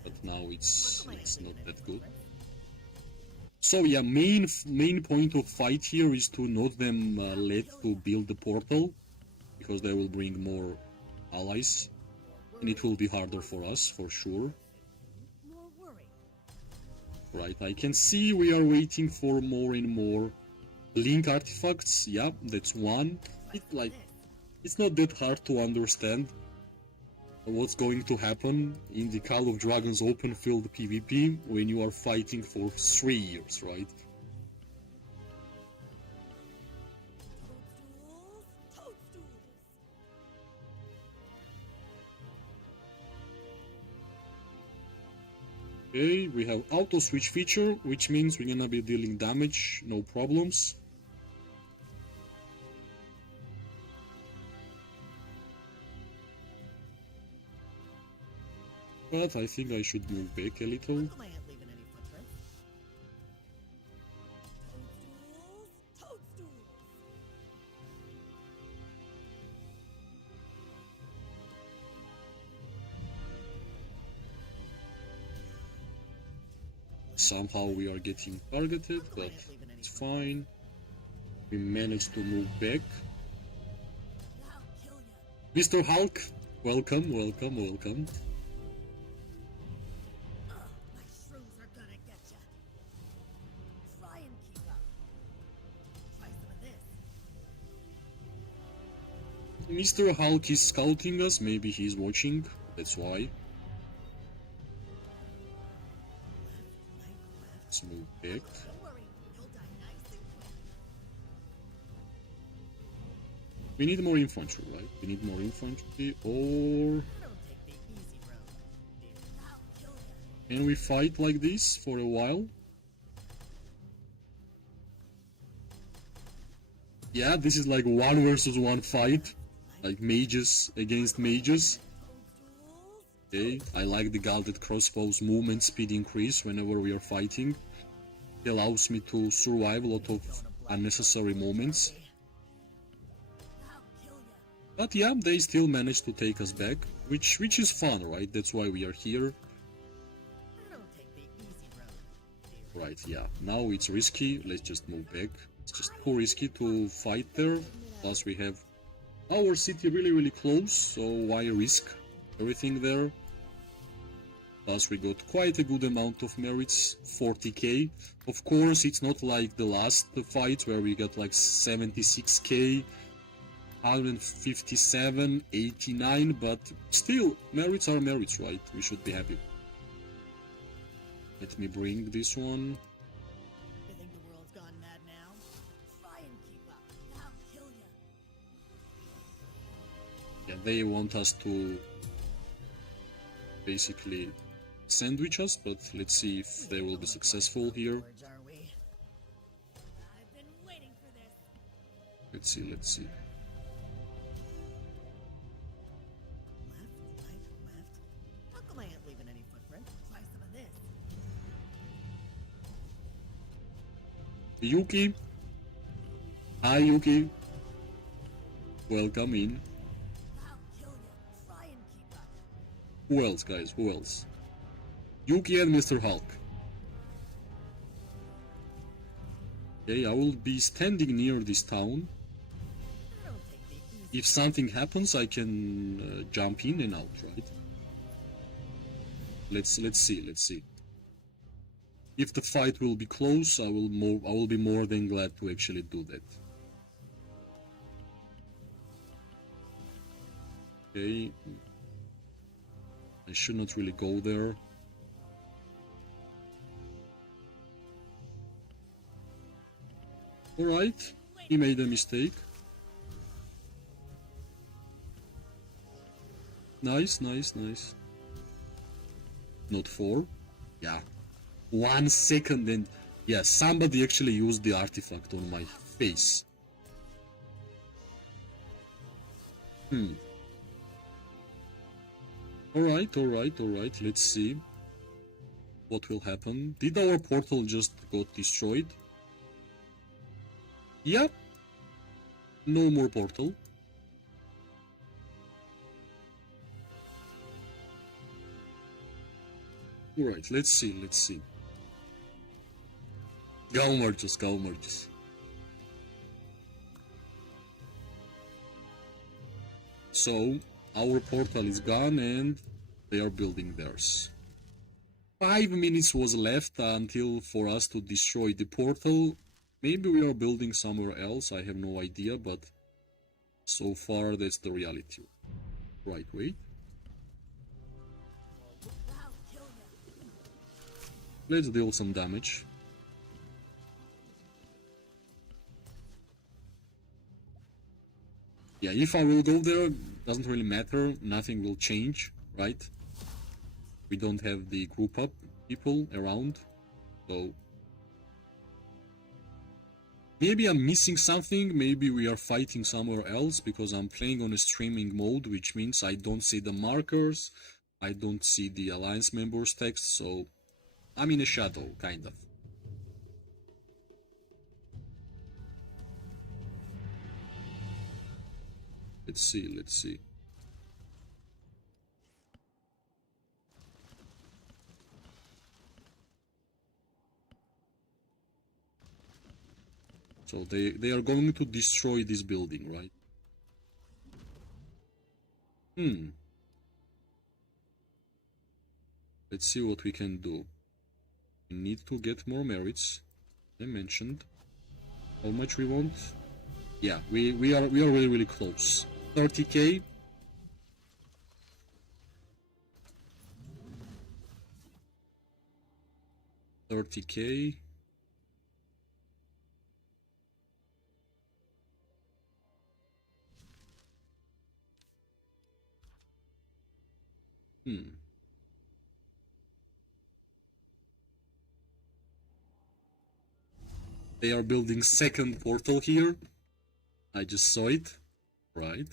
But now it's not that good. So yeah, main point of fight here is to not them let to build the portal, because they will bring more allies, and it will be harder for us, for sure. More worry. Right, I can see we are waiting for more and more link artifacts. Yeah, that's one. It's not that hard to understand what's going to happen in the Call of Dragons open field PvP when you are fighting for 3 years, right? Toadstools. Toadstools. Okay, we have auto switch feature, which means we're gonna be dealing damage, no problems. But I think I should move back a little. Am I not leaving any footprints? Toadstools. Toadstools. Somehow we are getting targeted, but it's fine. We managed to move back. Now kill ya. Mr. Hulk, welcome, welcome, welcome. My shrooms are gonna get ya. Try and keep up. Try some of this. Mr. Hulk is scouting us, maybe he's watching, that's why. Let's move back. Don't worry, you'll die nice and quick. We need more infantry, right? We need more infantry, or Don't take the easy road, dear. Now kill ya. can we fight like this for a while? Yeah, this is like 1 versus 1 fight, like mages against mages. Okay, I like the gilded crossbow's movement speed increase whenever we are fighting. It allows me to survive a lot of unnecessary moments. Now kill ya. But yeah, they still manage to take us back, which is fun, right? That's why we are here. Don't take the easy road, dear. Right, yeah. Now it's risky, let's just move back. It's just too risky to fight there. Plus we have our city really close, so why risk everything there? Plus we got quite a good amount of merits, 40k. Of course, it's not like the last fight where we got like 76k, 157, 89, but still, merits are merits, right? We should be happy. Let me bring this one. You think the world's gone mad now? Try and keep up. Now kill ya. Yeah, they want us to basically sandwich us, but let's see if they will be successful here. Words, are we? I've been waiting for this. Let's see, let's see. Left, right, left. How come I ain't leaving any footprints? Try some of this. Yuki. Hi, Yuki. Welcome in. Now kill ya. Try and keep up. Who else, guys? Who else? Yuki and Mr. Hulk. Okay, I will be standing near this town. Don't take the easy. If something happens, I can jump in and out, right? Let's see. If the fight will be close, I will be more than glad to actually do that. Okay. I should not really go there. Alright, he made a mistake. Nice. Not 4. Yeah. 1 second and... Yeah, somebody actually used the artifact on my face. Alright. Let's see what will happen. Did our portal just got destroyed? Yep. No more portal. Alright, let's see. Go merges. So, our portal is gone and they are building theirs. 5 minutes was left until for us to destroy the portal. Maybe we are building somewhere else, I have no idea, but so far that's the reality. Right, wait. Let's deal some damage. Yeah, if I will go there, doesn't really matter, nothing will change, right? We don't have the group up people around, so... Maybe I'm missing something, maybe we are fighting somewhere else, because I'm playing on a streaming mode, which means I don't see the markers, I don't see the alliance members text, so... I'm in a shadow, kind of. Let's see. So they are going to destroy this building, right? Let's see what we can do. We need to get more merits. I mentioned. How much we want? Yeah, we are really close. 30k. $30k. They are building second portal here. I just saw it. Right.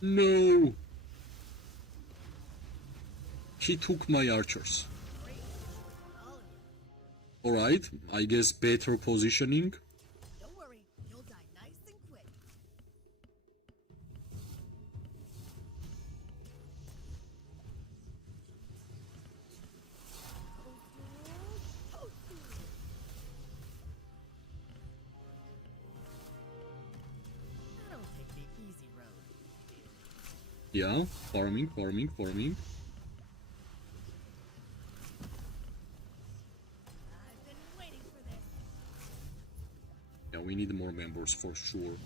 No! He took my archers. Alright, I guess better positioning. Don't worry, you'll die nice and quick. I don't take the easy road. Yeah, farming. I've been waiting for this. Yeah, we need more members for sure.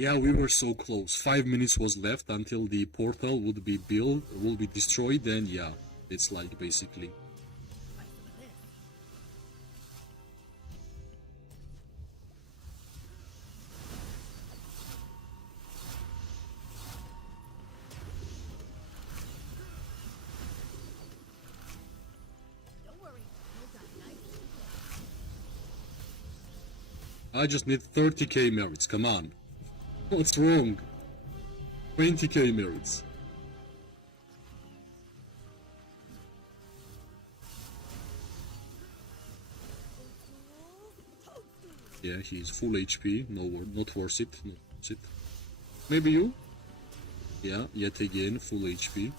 Yeah, we were so close. 5 minutes was left until the portal would be built, will be destroyed, and yeah, it's like basically. Try some of this. Don't worry, you'll die nice and quick. I just need 30k merits, come on. What's wrong? 20k merits. Yeah, he's full HP, not worth it, not worth it. Maybe you? Yeah, yet again, full HP.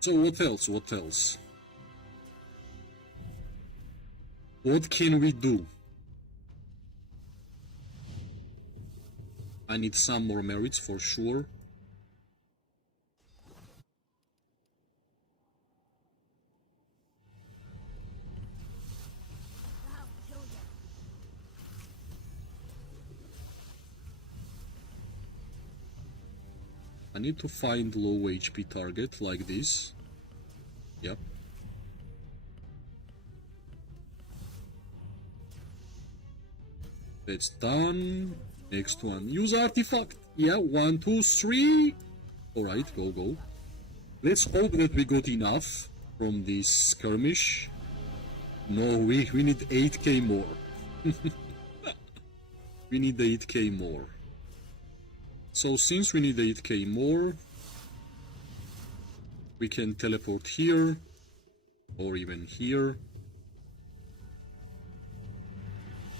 So what else? What else? What can we do? I need some more merits for sure. I'll kill you. I need to find low HP target like this. Yep. That's done. Next one. Use artifact. Yeah, 1, 2, 3. Alright, go, go. Let's hope that we got enough from this skirmish. No, we need 8k more. We need 8k more. So since we need 8k more, we can teleport here, or even here,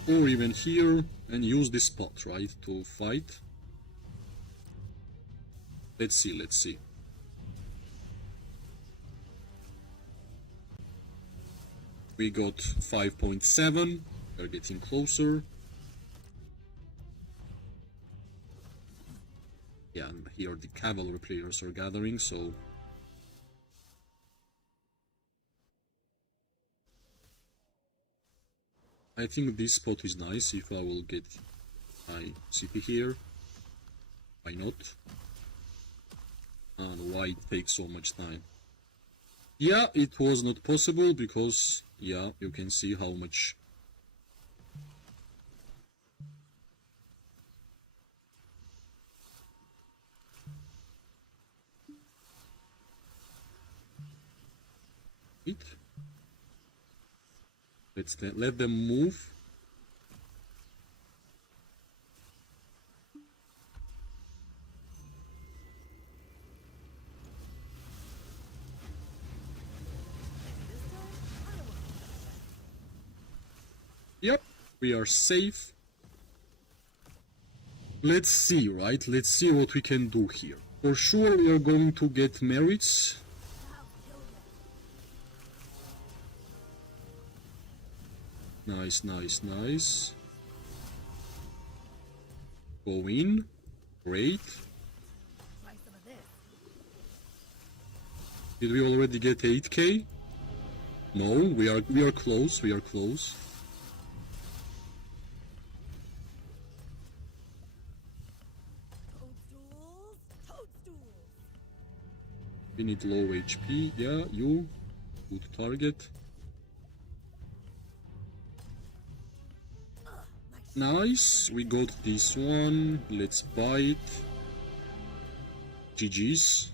or even here, and use this spot, right, to fight. Let's see, let's see. We got 5.7, we're getting closer. Yeah, and here the cavalry players are gathering, so... I think this spot is nice if I will get my city here. Why not? And why it takes so much time? Yeah, it was not possible because, yeah, you can see how much... Let's let them move. Yep, we are safe. Let's see, right? Let's see what we can do here. For sure we are going to get merits. Nice, nice, nice. Go in. Great. Try some of this. Did we already get 8k? No, we are close, we are close. Toadstools, toadstools. We need low HP. Yeah, you. Good target. Nice, we got this one. Let's buy it. GG's.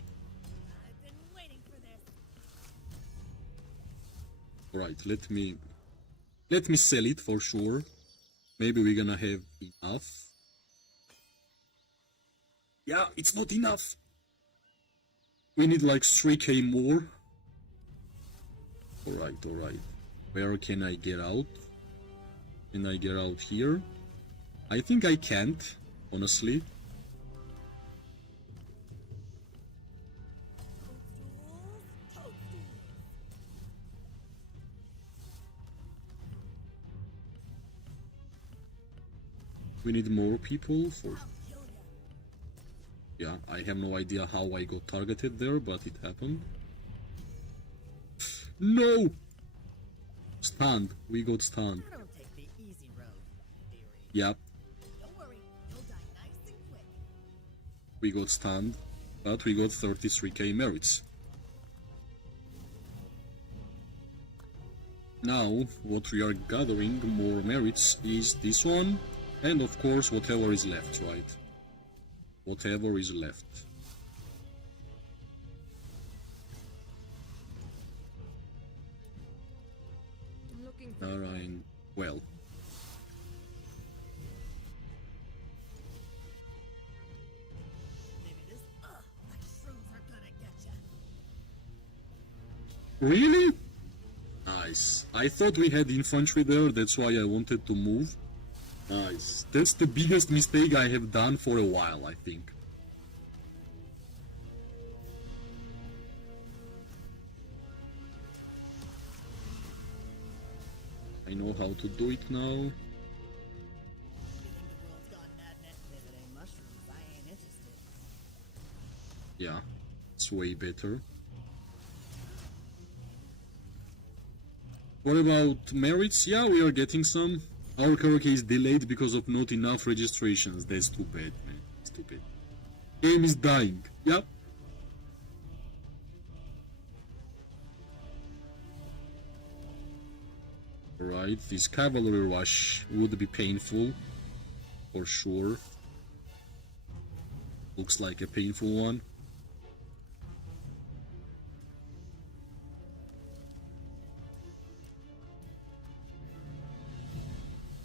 I've been waiting for this. Alright, let me sell it for sure. Maybe we're gonna have enough. Yeah, it's not enough. We need like 3k more. Alright, alright. Where can I get out? Can I get out here? I think I can't, honestly. Toadstools, toadstools. We need more people for... I'll kill you. Yeah, I have no idea how I got targeted there, but it happened. No! Stunned. We got stunned. I don't take the easy road, theory. Yep, Don't worry, you'll die nice and quick. we got stunned, but we got 33k merits. Now, what we are gathering more merits is this one, and of course whatever is left, right? Whatever is left. I'm looking for Narayan, well. maybe this. My shrooms are gonna get ya. Really? Nice. I thought we had infantry there, that's why I wanted to move. Nice. That's the biggest mistake I have done for a while, I think. I know how to do it now. You think the world's gone mad net? If it ain't mushrooms, I ain't interested. Yeah, it's way better. What about merits? Yeah, we are getting some. Our karaoke is delayed because of not enough registrations. That's too bad, man. It's too bad. Game is dying. Yep. Right, this cavalry rush would be painful. For sure. Looks like a painful one.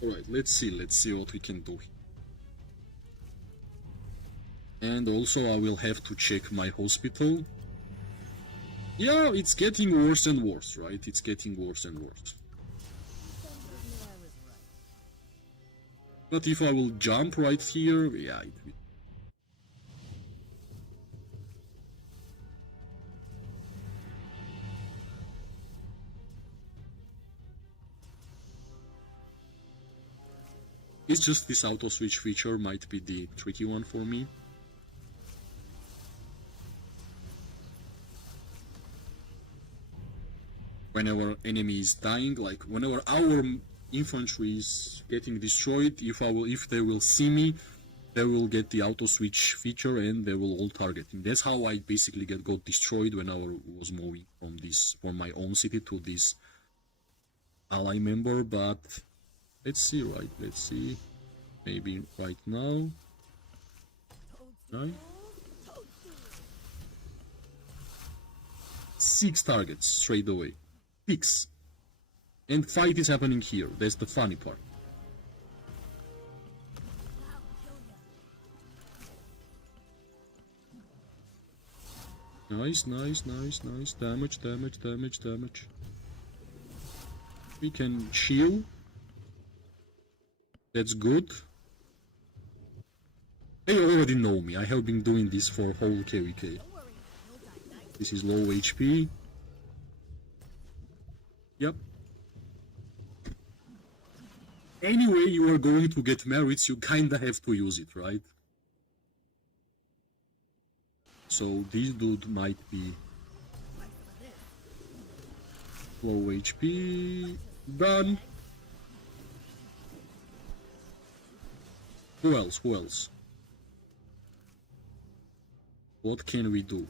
Alright, let's see what we can do. And also I will have to check my hospital. Yeah, it's getting worse and worse, right? It's getting worse and worse. But if I will jump right here, yeah, it will. It's just this auto switch feature might be the tricky one for me. Whenever enemy is dying, like whenever our infantry is getting destroyed, if they will see me, they will get the auto switch feature and they will all target him. That's how I basically got destroyed when I was moving from my own city to this ally member. But let's see, right? Let's see. Maybe right now. Right? 6 targets straight away. 6. And fight is happening here. That's the funny part. Nice. Damage. We can chill. That's good. They already know me. I have been doing this for whole KVK. This is low HP. Yep. Anyway, you are going to get merits, you kinda have to use it, right? So this dude might be low HP. Done. Who else? What can we do?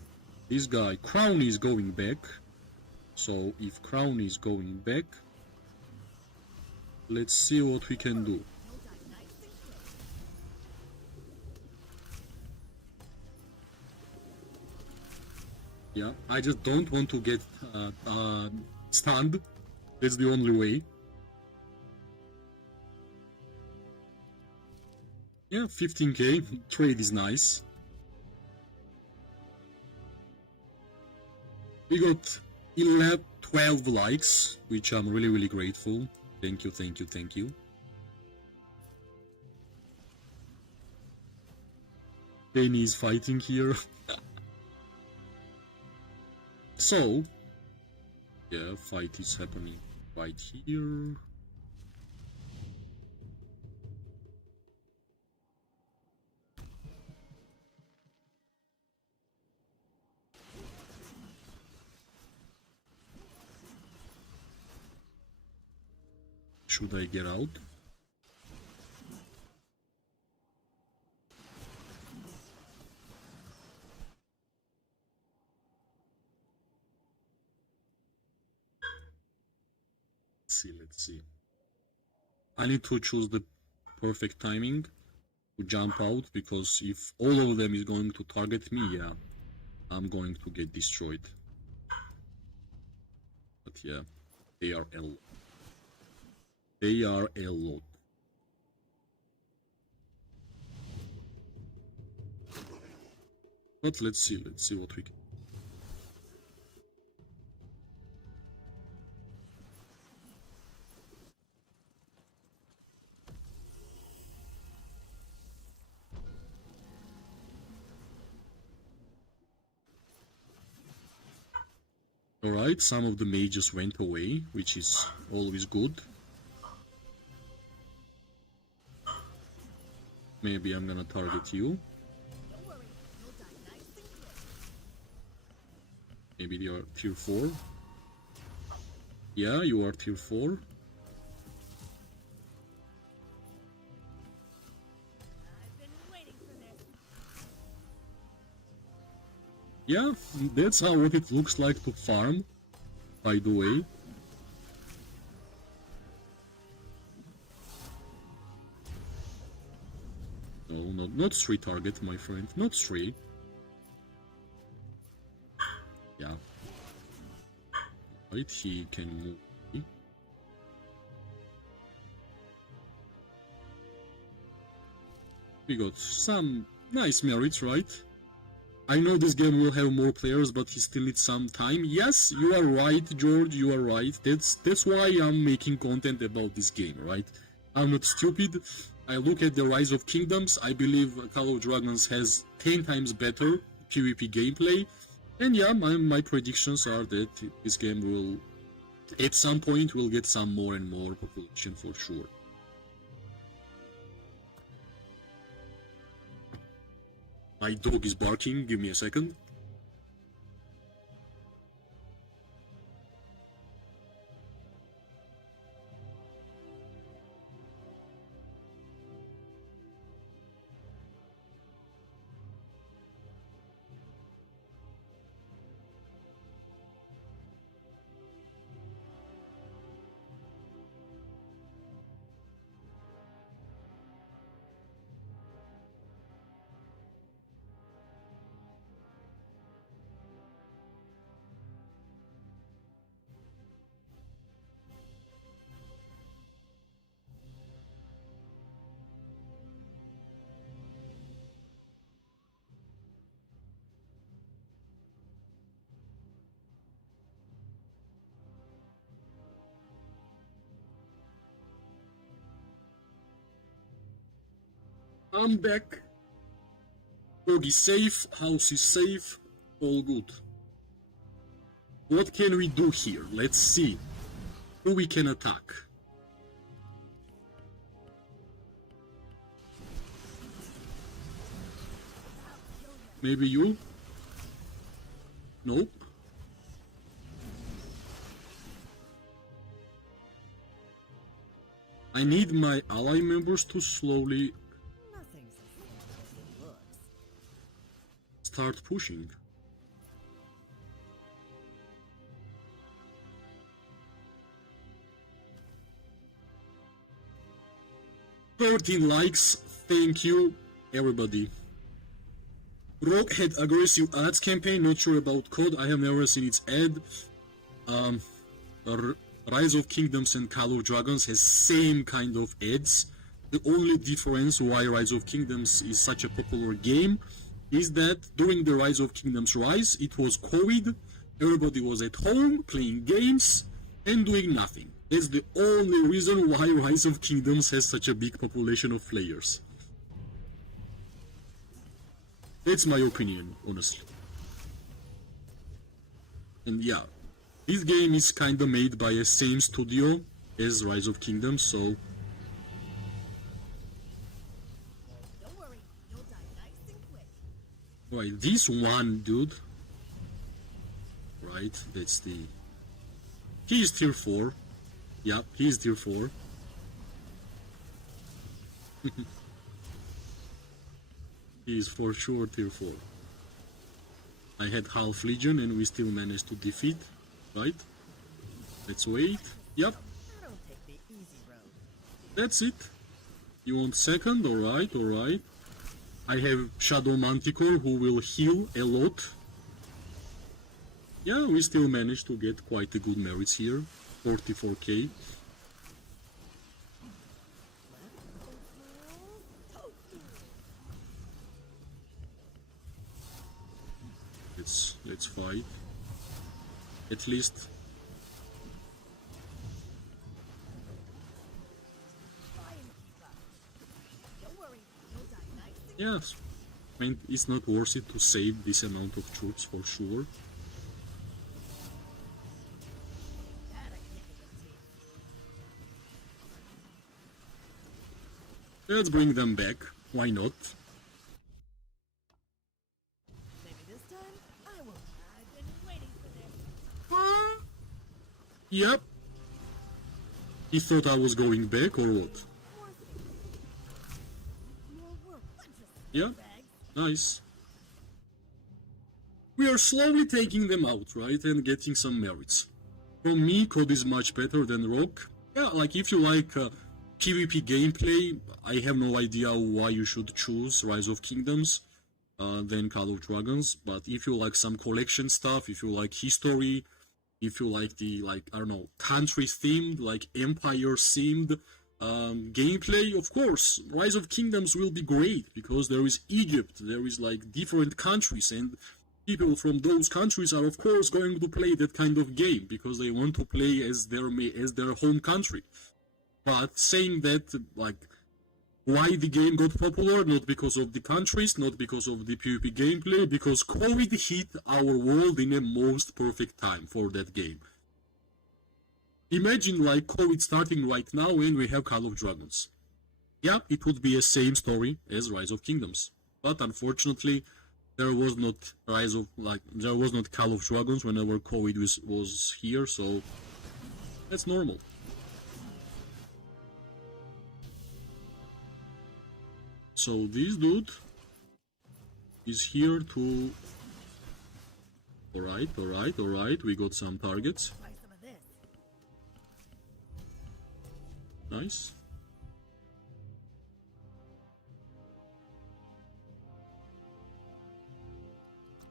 This guy, Crown is going back. So if Crown is going back, let's see what we can do. Yeah, I just don't want to get stunned. That's the only way. Yeah, 15k. Trade is nice. We got 12 likes, which I'm really grateful. Thank you. Danny is fighting here. So, yeah, fight is happening right here. Should I get out? Let's see. I need to choose the perfect timing to jump out, because if all of them is going to target me, yeah, I'm going to get destroyed. But yeah, they are a lot. But let's see what we can. Alright, some of the mages went away, which is always good. Maybe I'm gonna target you. Don't worry, you'll die nice and quick. Maybe you are tier 4. Yeah, you are tier 4. I've been waiting for this. Yeah, that's how what it looks like to farm, by the way. No, not 3 target, my friend, not 3. Yeah. Right, he can move. We got some nice merits, right? I know this game will have more players, but he still needs some time. Yes, you are right, George, you are right. That's why I'm making content about this game, right? I'm not stupid. I look at the Rise of Kingdoms. I believe Call of Dragons has 10 times better PvP gameplay. And yeah, my predictions are that this game will, at some point, will get some more and more population for sure. My dog is barking, give me a second. I'm back. Dog is safe, house is safe, all good. What can we do here? Let's see. Who we can attack? Maybe you? Nope. I need my ally members to slowly Nothing's as simple as it looks. start pushing. "13 likes, thank you, everybody." Rogue had aggressive ads campaign, not sure about code, I have never seen its ad. Rise of Kingdoms and Call of Dragons has same kind of ads. The only difference why Rise of Kingdoms is such a popular game is that during the Rise of Kingdoms rise, it was COVID, everybody was at home playing games and doing nothing. That's the only reason why Rise of Kingdoms has such a big population of players. That's my opinion, honestly. And yeah, this game is kinda made by the same studio as Rise of Kingdoms, so Don't worry, you'll die nice and quick. right, this one dude, right, that's the, he is tier 4, yep, he is tier 4. He is for sure tier 4. I had half legion and we still managed to defeat, right? Let's wait. Yep, I don't take the easy road. that's it. You want second? Alright, alright. I have Shadow Manticore who will heal a lot. Yeah, we still managed to get quite a good merits here. 44k. Let's fight. At least. Try and keep up. Don't worry, you'll die nice and Yes. I mean, it's not worth it to save this amount of troops for sure. that a kick in the teeth. Let's bring them back. Why not? Maybe this time I will. I've been waiting for this. Yep. He thought I was going back or what? More work. Yeah, Bags. nice. We are slowly taking them out, right, and getting some merits. For me, Code is much better than Rock. Yeah, like if you like PvP gameplay, I have no idea why you should choose Rise of Kingdoms than Call of Dragons. But if you like some collection stuff, if you like history, if you like the, like, I don't know, country themed, like empire themed gameplay, of course, Rise of Kingdoms will be great because there is Egypt, there is like different countries, and people from those countries are of course going to play that kind of game because they want to play as their home country. But saying that, like, why the game got popular, not because of the countries, not because of the PvP gameplay, because COVID hit our world in a most perfect time for that game. Imagine like COVID starting right now and we have Call of Dragons. Yeah, it would be a same story as Rise of Kingdoms, but unfortunately there was not Call of Dragons whenever COVID was here, so that's normal. So this dude is here to... Alright, we got some targets. Try some of this. Nice.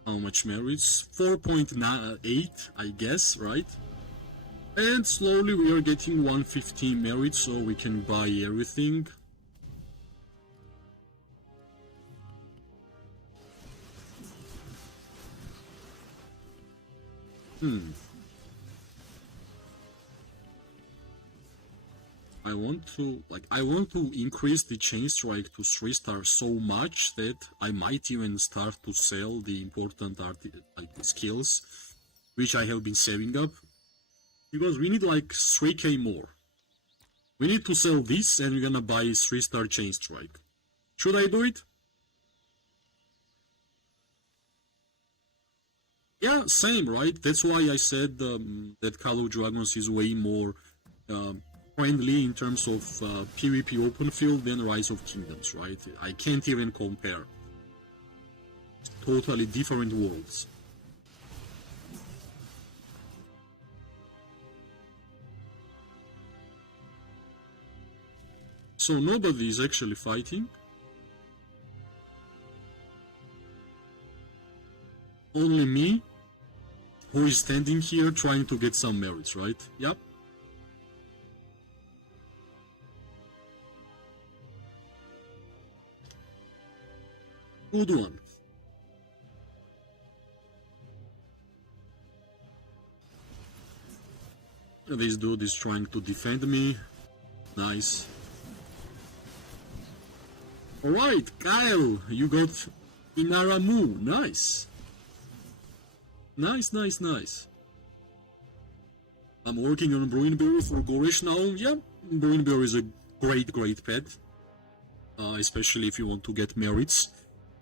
How much merits? 4.98, I guess, right? And slowly we are getting 115 merits, so we can buy everything. I want to increase the chain strike to 3-star so much that I might even start to sell the important skills, which I have been saving up, because we need like 3k more. We need to sell this and we're gonna buy 3-star chain strike. Should I do it? Yeah, same, right? That's why I said that Call of Dragons is way more friendly in terms of PvP open field than Rise of Kingdoms, right? I can't even compare. Totally different worlds. So nobody is actually fighting. Only me, who is standing here trying to get some merits, right? Yep. Good one. This dude is trying to defend me. Nice. Alright, Kyle, you got Inaramu. Nice. Nice. I'm working on Bruinberry for Goresh now. Yeah, Bruinberry is a great pet. Especially if you want to get merits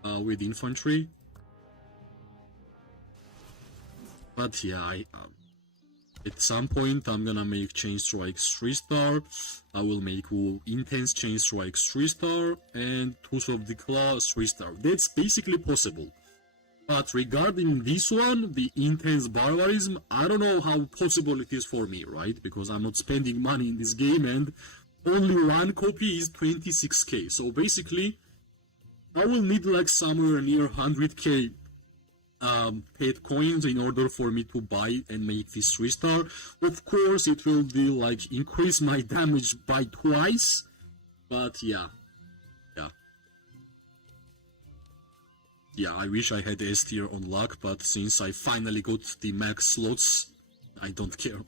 with infantry. But yeah, at some point I'm gonna make Chain Strikes 3-star. I will make Intense Chain Strikes 3-star and Tooth of the Claw 3-star. That's basically possible. But regarding this one, the Intense Barbarism, I don't know how possible it is for me, right? Because I'm not spending money in this game and only one copy is 26k. So basically, I will need like somewhere near 100k paid coins in order for me to buy and make this 3-star. Of course, it will be like increase my damage by twice, but yeah. Yeah, I wish I had S tier on luck, but since I finally got the max slots, I don't care.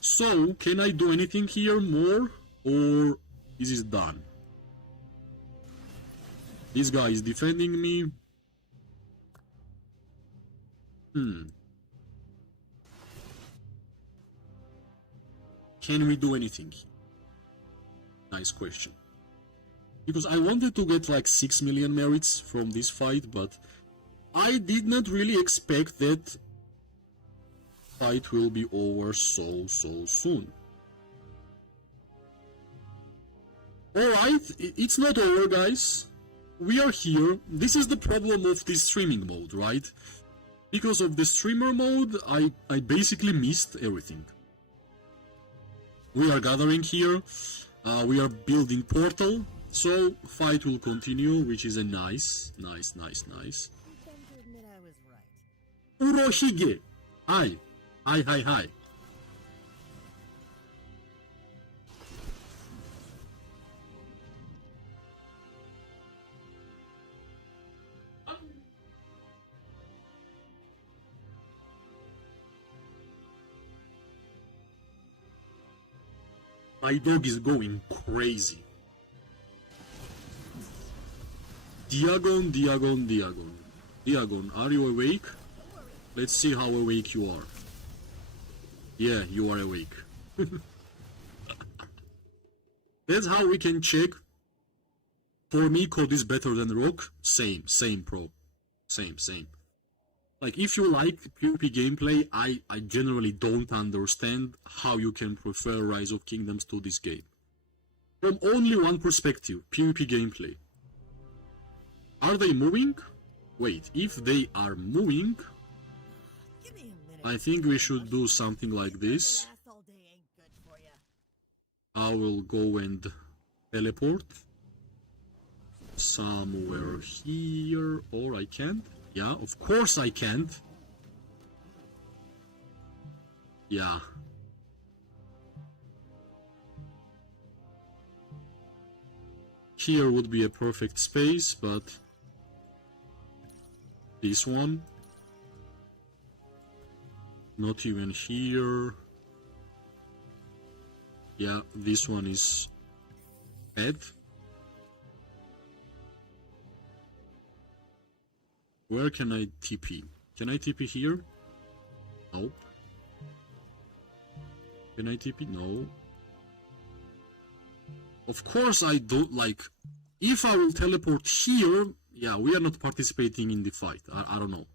So, can I do anything here more, or is it done? This guy is defending me. Can we do anything? Nice question. because I wanted to get like 6 million merits from this fight, but I did not really expect that fight will be over so soon. Alright, it's not over, guys. We are here. This is the problem of this streaming mode, right? Because of the streamer mode, I basically missed everything. We are gathering here. We are building portal. So, fight will continue, which is a nice. Tend to admit I was right. Urohige! Hi. My dog is going crazy. Diagon, are you awake? Let's see how awake you are. Yeah, you are awake. That's how we can check. For me, code is better than rock. Same, bro. Same. Like, if you like PvP gameplay, I generally don't understand how you can prefer Rise of Kingdoms to this game. From only one perspective, PvP gameplay. Are they moving? Wait, if they are moving, Give me a minute. I think we should do something like this. Last all day ain't good for ya. I will go and teleport somewhere here, or I can't. Yeah, of course I can't. Yeah. Here would be a perfect space, but this one, not even here. Yeah, this one is bad. Where can I TP? Can I TP here? No. Can I TP? No. Of course I don't, like, if I will teleport here, yeah, we are not participating in the fight. I don't know.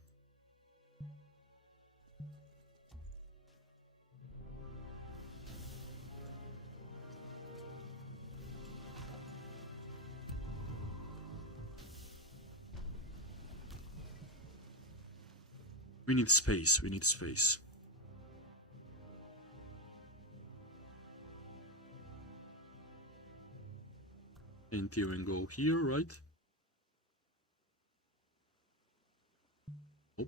We need space, Can't even go here, right? Oh.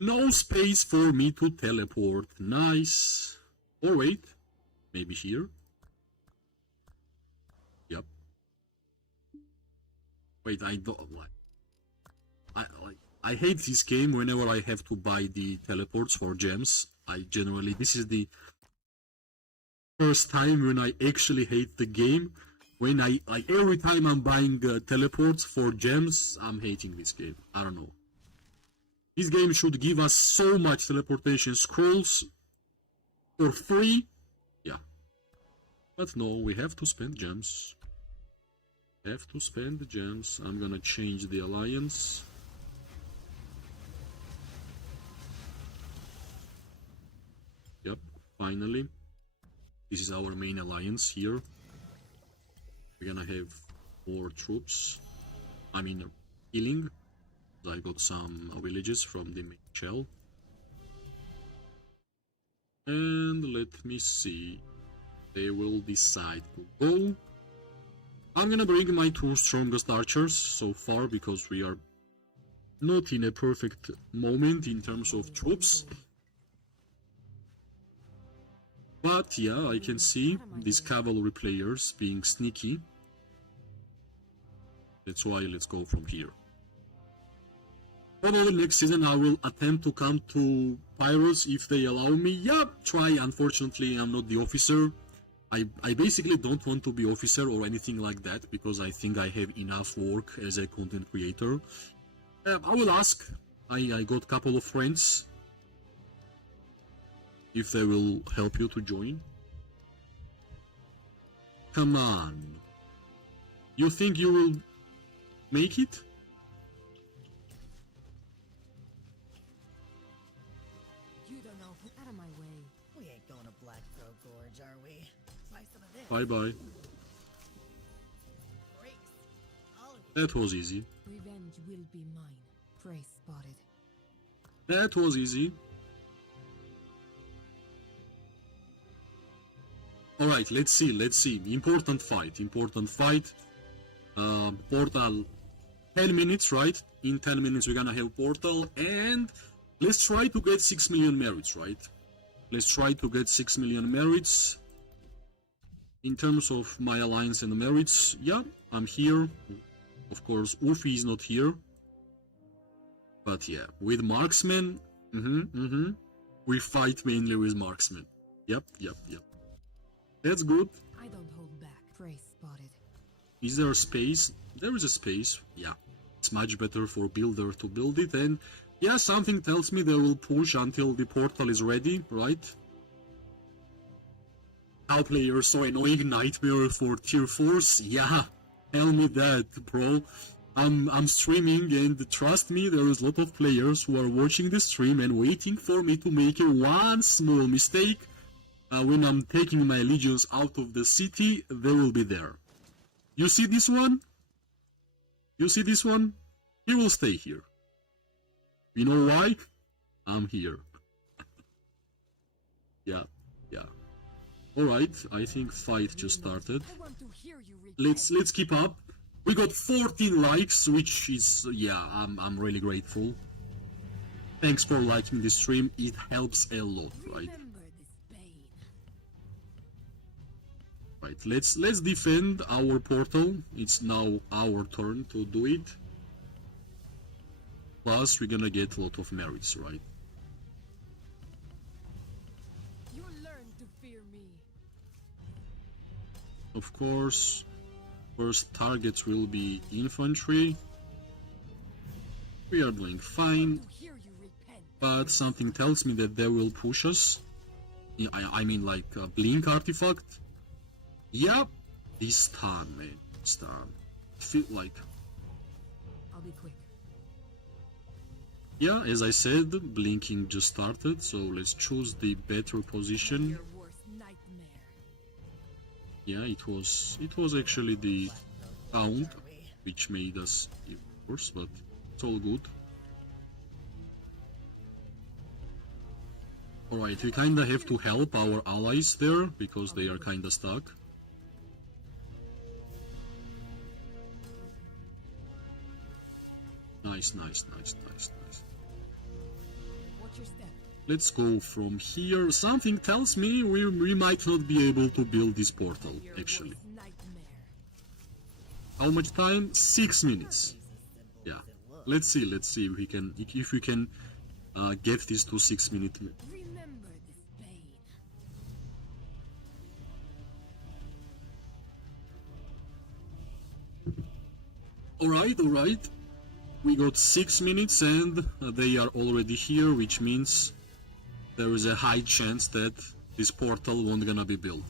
No space for me to teleport. Nice. Or wait, maybe here. Yep. Wait, I don't like. I hate this game whenever I have to buy the teleports for gems. I generally, this is the first time when I actually hate the game. When I, like, every time I'm buying teleports for gems, I'm hating this game. I don't know. This game should give us so much teleportation scrolls for free. Yeah. But no, we have to spend gems. I'm gonna change the alliance. Yep, finally. This is our main alliance here. We're gonna have more troops. I mean, healing. I got some villages from the main shell. And let me see. They will decide to go. I'm gonna bring my two strongest archers so far because we are not in a perfect moment in terms of troops. But yeah, I can see these cavalry players being sneaky. That's why let's go from here. Probably next season I will attempt to come to Pyros if they allow me. Yeah, try. Unfortunately, I'm not the officer. I basically don't want to be officer or anything like that because I think I have enough work as a content creator. I will ask. I got a couple of friends if they will help you to join. Come on. You think you will make it? You don't know who out of my way. We ain't going to Black Crow Gorge, are we? Try some of this. Bye-bye. Breaks. All of you. That was easy. Revenge will be mine. Prey spotted. That was easy. Alright, let's see. Important fight. Portal 10 minutes, right? In 10 minutes we're gonna have Portal, and let's try to get 6 million merits, right? Let's try to get 6 million merits. In terms of my alliance and merits, yeah, I'm here. Of course, Ufi is not here. But yeah, with Marksman, we fight mainly with Marksman. Yep. That's good. I don't hold back. Prey spotted. Is there a space? There is a space. Yeah, it's much better for builder to build it, and yeah, something tells me they will push until the portal is ready, right? How players so annoying, nightmare for tier 4s. Yeah, tell me that, bro. I'm streaming, and trust me, there is a lot of players who are watching the stream and waiting for me to make one small mistake. When I'm taking my legions out of the city, they will be there. You see this one? You see this one? He will stay here. You know why? I'm here. Yeah. Alright, I think fight just started. I want to hear you repent. Let's keep up. We got 14 likes, which is, yeah, I'm really grateful. Thanks for liking the stream, it helps a lot, right? Remember this pain. Right, let's defend our portal. It's now our turn to do it. Plus, we're gonna get a lot of merits, right? You learn to fear me. Of course, first targets will be infantry. We are doing fine, To hear you repent. but something tells me that they will push us. I mean, like a blink artifact. Yep, this stun, man, stun. Feel like, I'll be quick. yeah, as I said, blinking just started, so let's choose the better position. Your worst nightmare. Yeah, it was actually the count which made us worse, but it's all good. Alright, we kinda have to help our allies there, because they are kinda stuck. Nice. Watch your step. Let's go from here. Something tells me we might not be able to build this portal, Your actually. worst nightmare. How much time? 6 minutes. Yeah. Let's see if we can get this to 6 minutes. Remember this pain. Alright. We got 6 minutes and they are already here, which means there is a high chance that this portal won't gonna be built.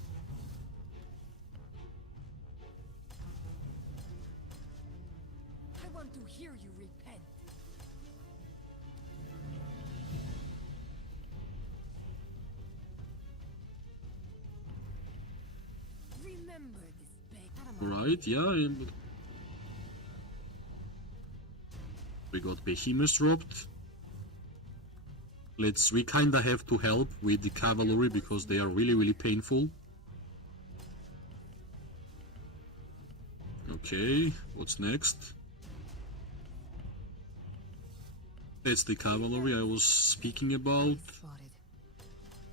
I want to hear you repent. Remember this pain. Alright, yeah. We got behemoths dropped. We kinda have to help with the cavalry because they are really painful. Okay, what's next? That's the cavalry I was speaking about. Spotted.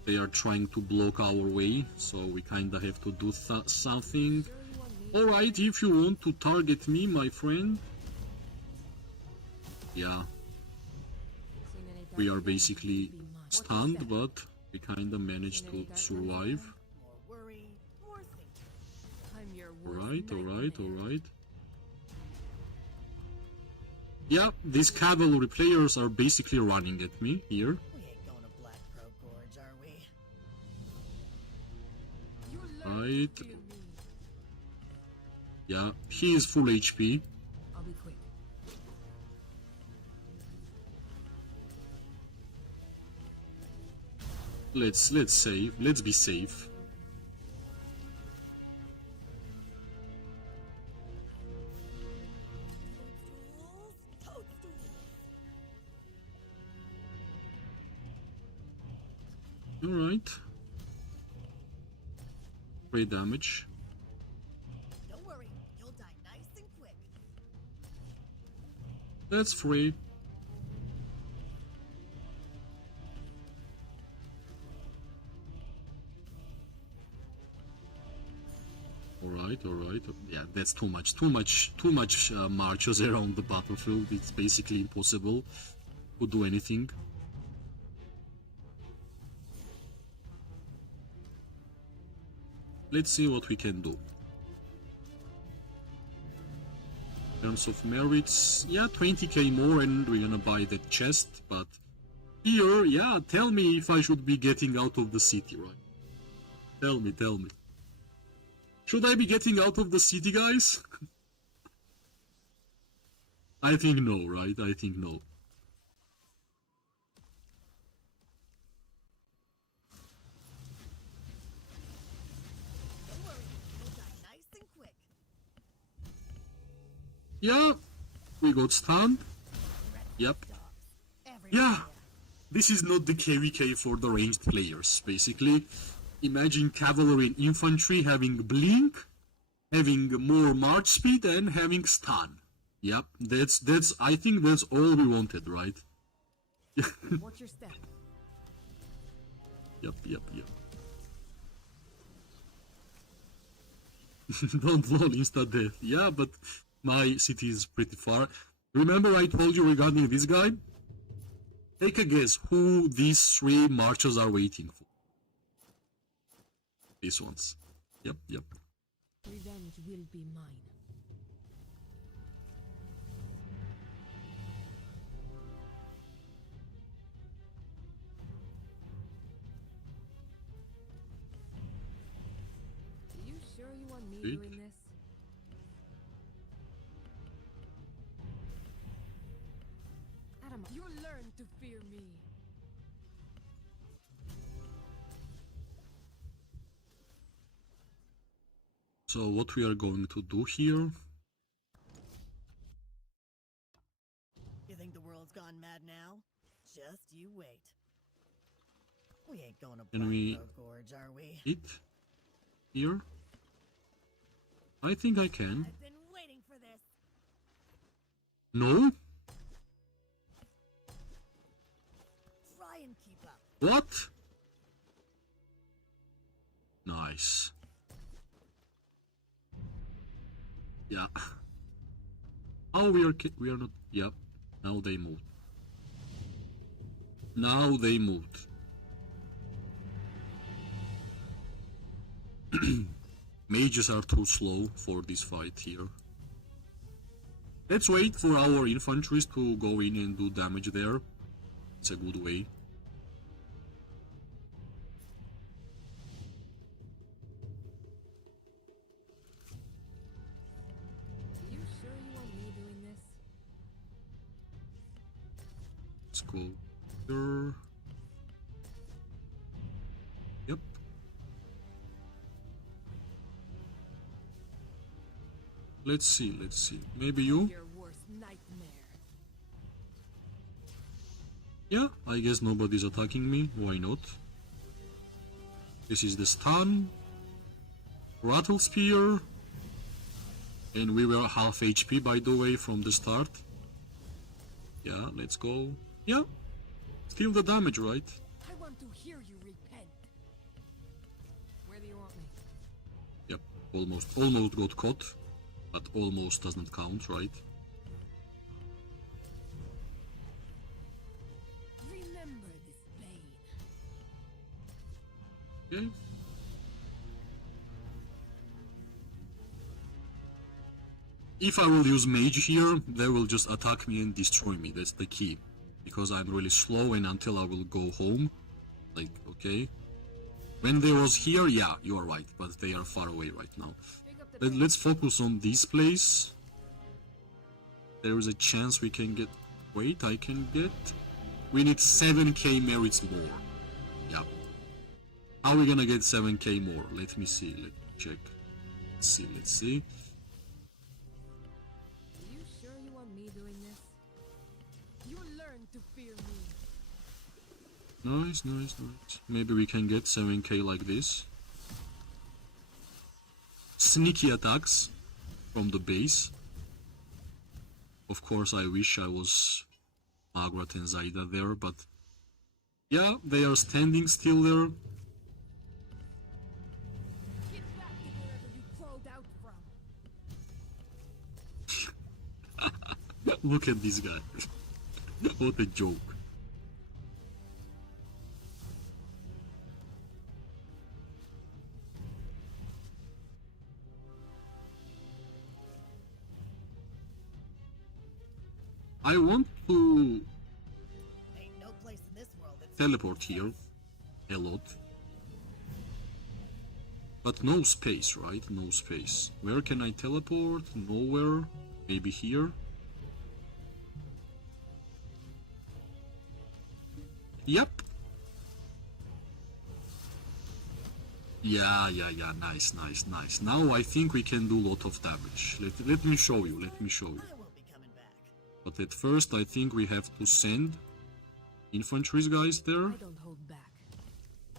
They are trying to block our way, so we kinda have to do something. Sure you want me? Alright, if you want to target me, my friend. Yeah, Seen any we dark are things? basically Be mine. stunned, but we kinda managed to survive. More worry, more thinking. I'm your worst Alright. nightmare. Yeah, these cavalry players are basically running at me here. We ain't going to Black Crow Gorge, are we? You learn Right. to fear me. Yeah, he is full HP. I'll be quick. Let's save. Let's be safe. Alright. 3 damage. Don't worry, you'll die nice and quick. That's free. Alright. Yeah, that's too much. Too much marches around the battlefield. It's basically impossible to do anything. Let's see what we can do. In terms of merits, yeah, 20k more and we're gonna buy that chest, but here, yeah, tell me if I should be getting out of the city, right? Tell me. Should I be getting out of the city, guys? I think no, right? I think no. Don't worry, you'll die nice and quick. Yeah, we got stunned. Yep. Yeah, this is not the KVK for the ranged players, basically. Imagine cavalry and infantry having blink, having more march speed, and having stun. Yep, that's. I think that's all we wanted, right? Watch your step. Yep. Don't roll insta death. Yeah, but my city is pretty far. Remember I told you regarding this guy? Take a guess who these 3 marches are waiting for. These ones. Yep. Revenge will be mine. Are you sure you want me Sweet. doing this? Adam, you learn to fear me. So what we are going to do here? You think the world's gone mad now? Just you wait. We ain't going to Can we Black Gorge, are we? hit here? I think I can. I've been waiting for this. No? Try and keep up. What? Nice. Yeah. Oh, we are not. Yep. Now they moved. Mages are too slow for this fight here. Let's wait for our infantries to go in and do damage there. It's a good way. Are you sure you want me doing this? Let's go here. Yep. Let's see. Maybe you? Your worst nightmare. Yeah, I guess nobody's attacking me. Why not? This is the stun. Rattle spear. And we were half HP, by the way, from the start. Yeah, let's go. Yeah. Still the damage, right? I want to hear you repent. Where do you want me? Yep. Almost got caught. But almost doesn't count, right? Remember this pain. Okay. If I will use mage here, they will just attack me and destroy me. That's the key. Because I'm really slow and until I will go home. Like, okay. When they was here, yeah, you are right. But they are far away right now. Pick up the base. Let's focus on this place. There is a chance we can get... Wait, I can get... We need 7k merits more. Yeah. How are we gonna get 7k more? Let me see, let me check. Let's see. Are you sure you want me doing this? You learn to fear me. Nice. Maybe we can get 7k like this. Sneaky attacks from the base. Of course, I wish I was Margaret and Zaida there, but yeah, they are standing still there. Get back to wherever you crawled out from. Look at this guy. What a joke. I want to Ain't no place in this world that's teleport here a lot. But no space, right? No space. Where can I teleport? Nowhere. Maybe here. Yep. Yeah. Nice. Now I think we can do a lot of damage. Let me show you. I won't be coming back. But at first I think we have to send infantry guys there. I don't hold back.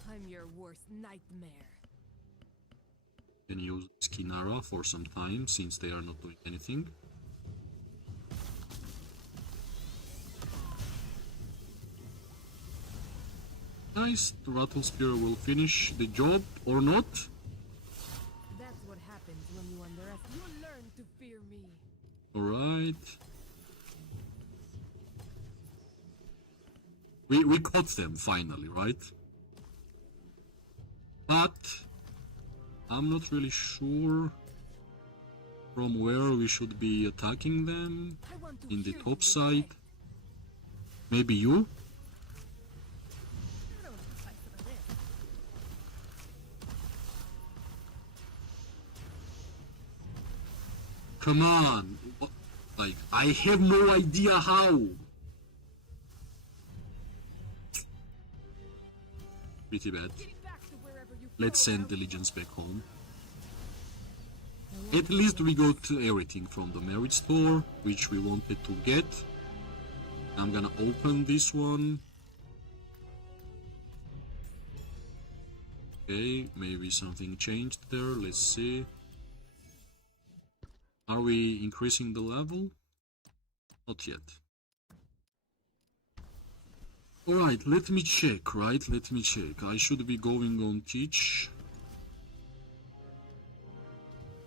I'm your worst nightmare. Can use Skinara for some time since they are not doing anything. Nice, the Rattle Spear will finish the job or not. That's what happens when you underestimate. You learn to fear me. Alright. We caught them finally, right? But I'm not really sure from where we should be attacking them. I want to In the hear top you side. repent. Maybe you? I don't want to fight some of this. Come on! Like, I have no idea how! Pretty bad. Get back to wherever you Let's crawled send out the legions back home. from. At least we got everything from the merit store, which we wanted to get. I'm gonna open this one. Okay, maybe something changed there, let's see. Are we increasing the level? Not yet. Alright, let me check, right? Let me check. I should be going on teach.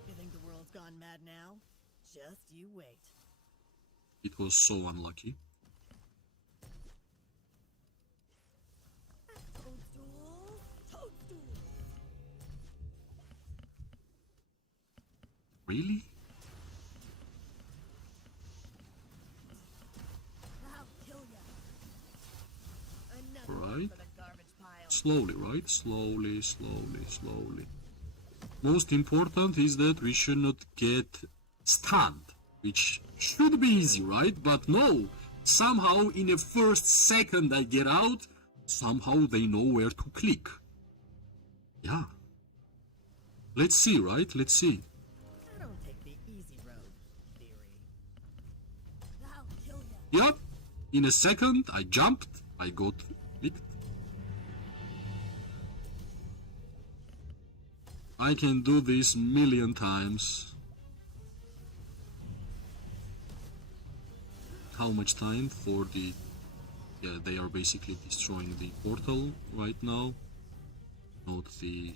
You think the world's gone mad now? Just you wait. It was so unlucky. Toadstools! Toadstools! Really? I'll kill ya. Another one Alright. for the garbage pile. Slowly, right? Slowly. Most important is that we should not get stunned, which should be easy, right? But no, somehow in the first second I get out, somehow they know where to click. Yeah. Let's see, right? Let's see. I don't take the easy road, theory. I'll kill ya. Yep. In a second, I jumped, I got clicked. I can do this million times. How much time for the... Yeah, they are basically destroying the portal right now. Note the...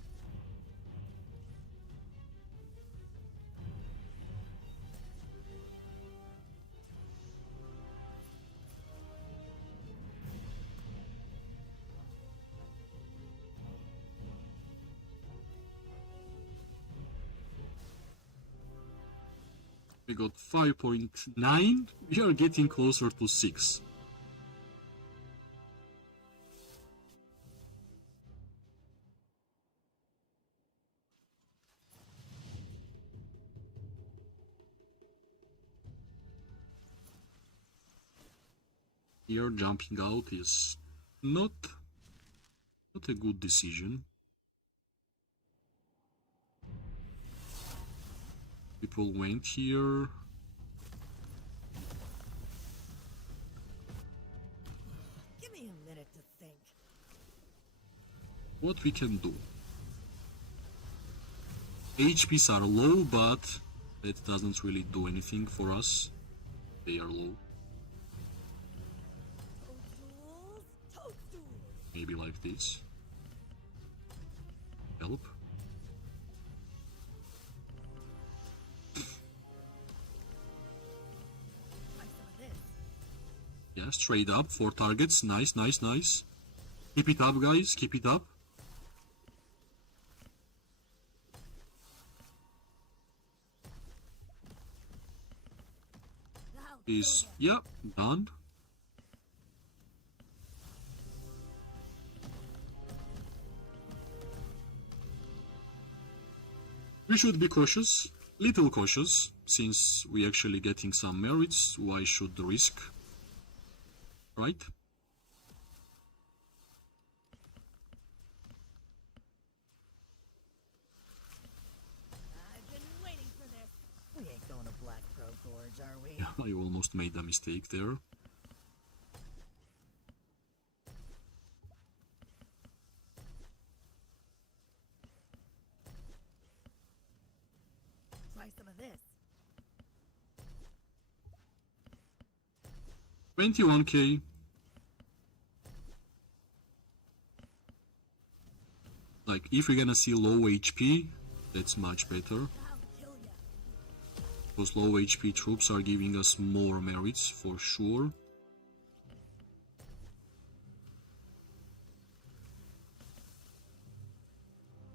We got 5.9. We are getting closer to 6. Here jumping out is not a good decision. People went here. Give me a minute to think. What we can do? HPs are low, but that doesn't really do anything for us. They are low. Toadstools, toadstools. Maybe like this. Help. Try some of this. Yeah, straight up, 4 targets. Nice, nice, nice. Keep it up, guys. Keep it up. That'll Is, kill ya. yeah, done. We should be cautious, little cautious, since we actually getting some merits. Why should the risk? Right? I've been waiting for this. We ain't going to Black Crow Gorge, are we? Yeah, I almost made a mistake there. Try some of this. 21k. Like, if we're gonna see low HP, that's much better. That'll kill ya. Those low HP troops are giving us more merits for sure.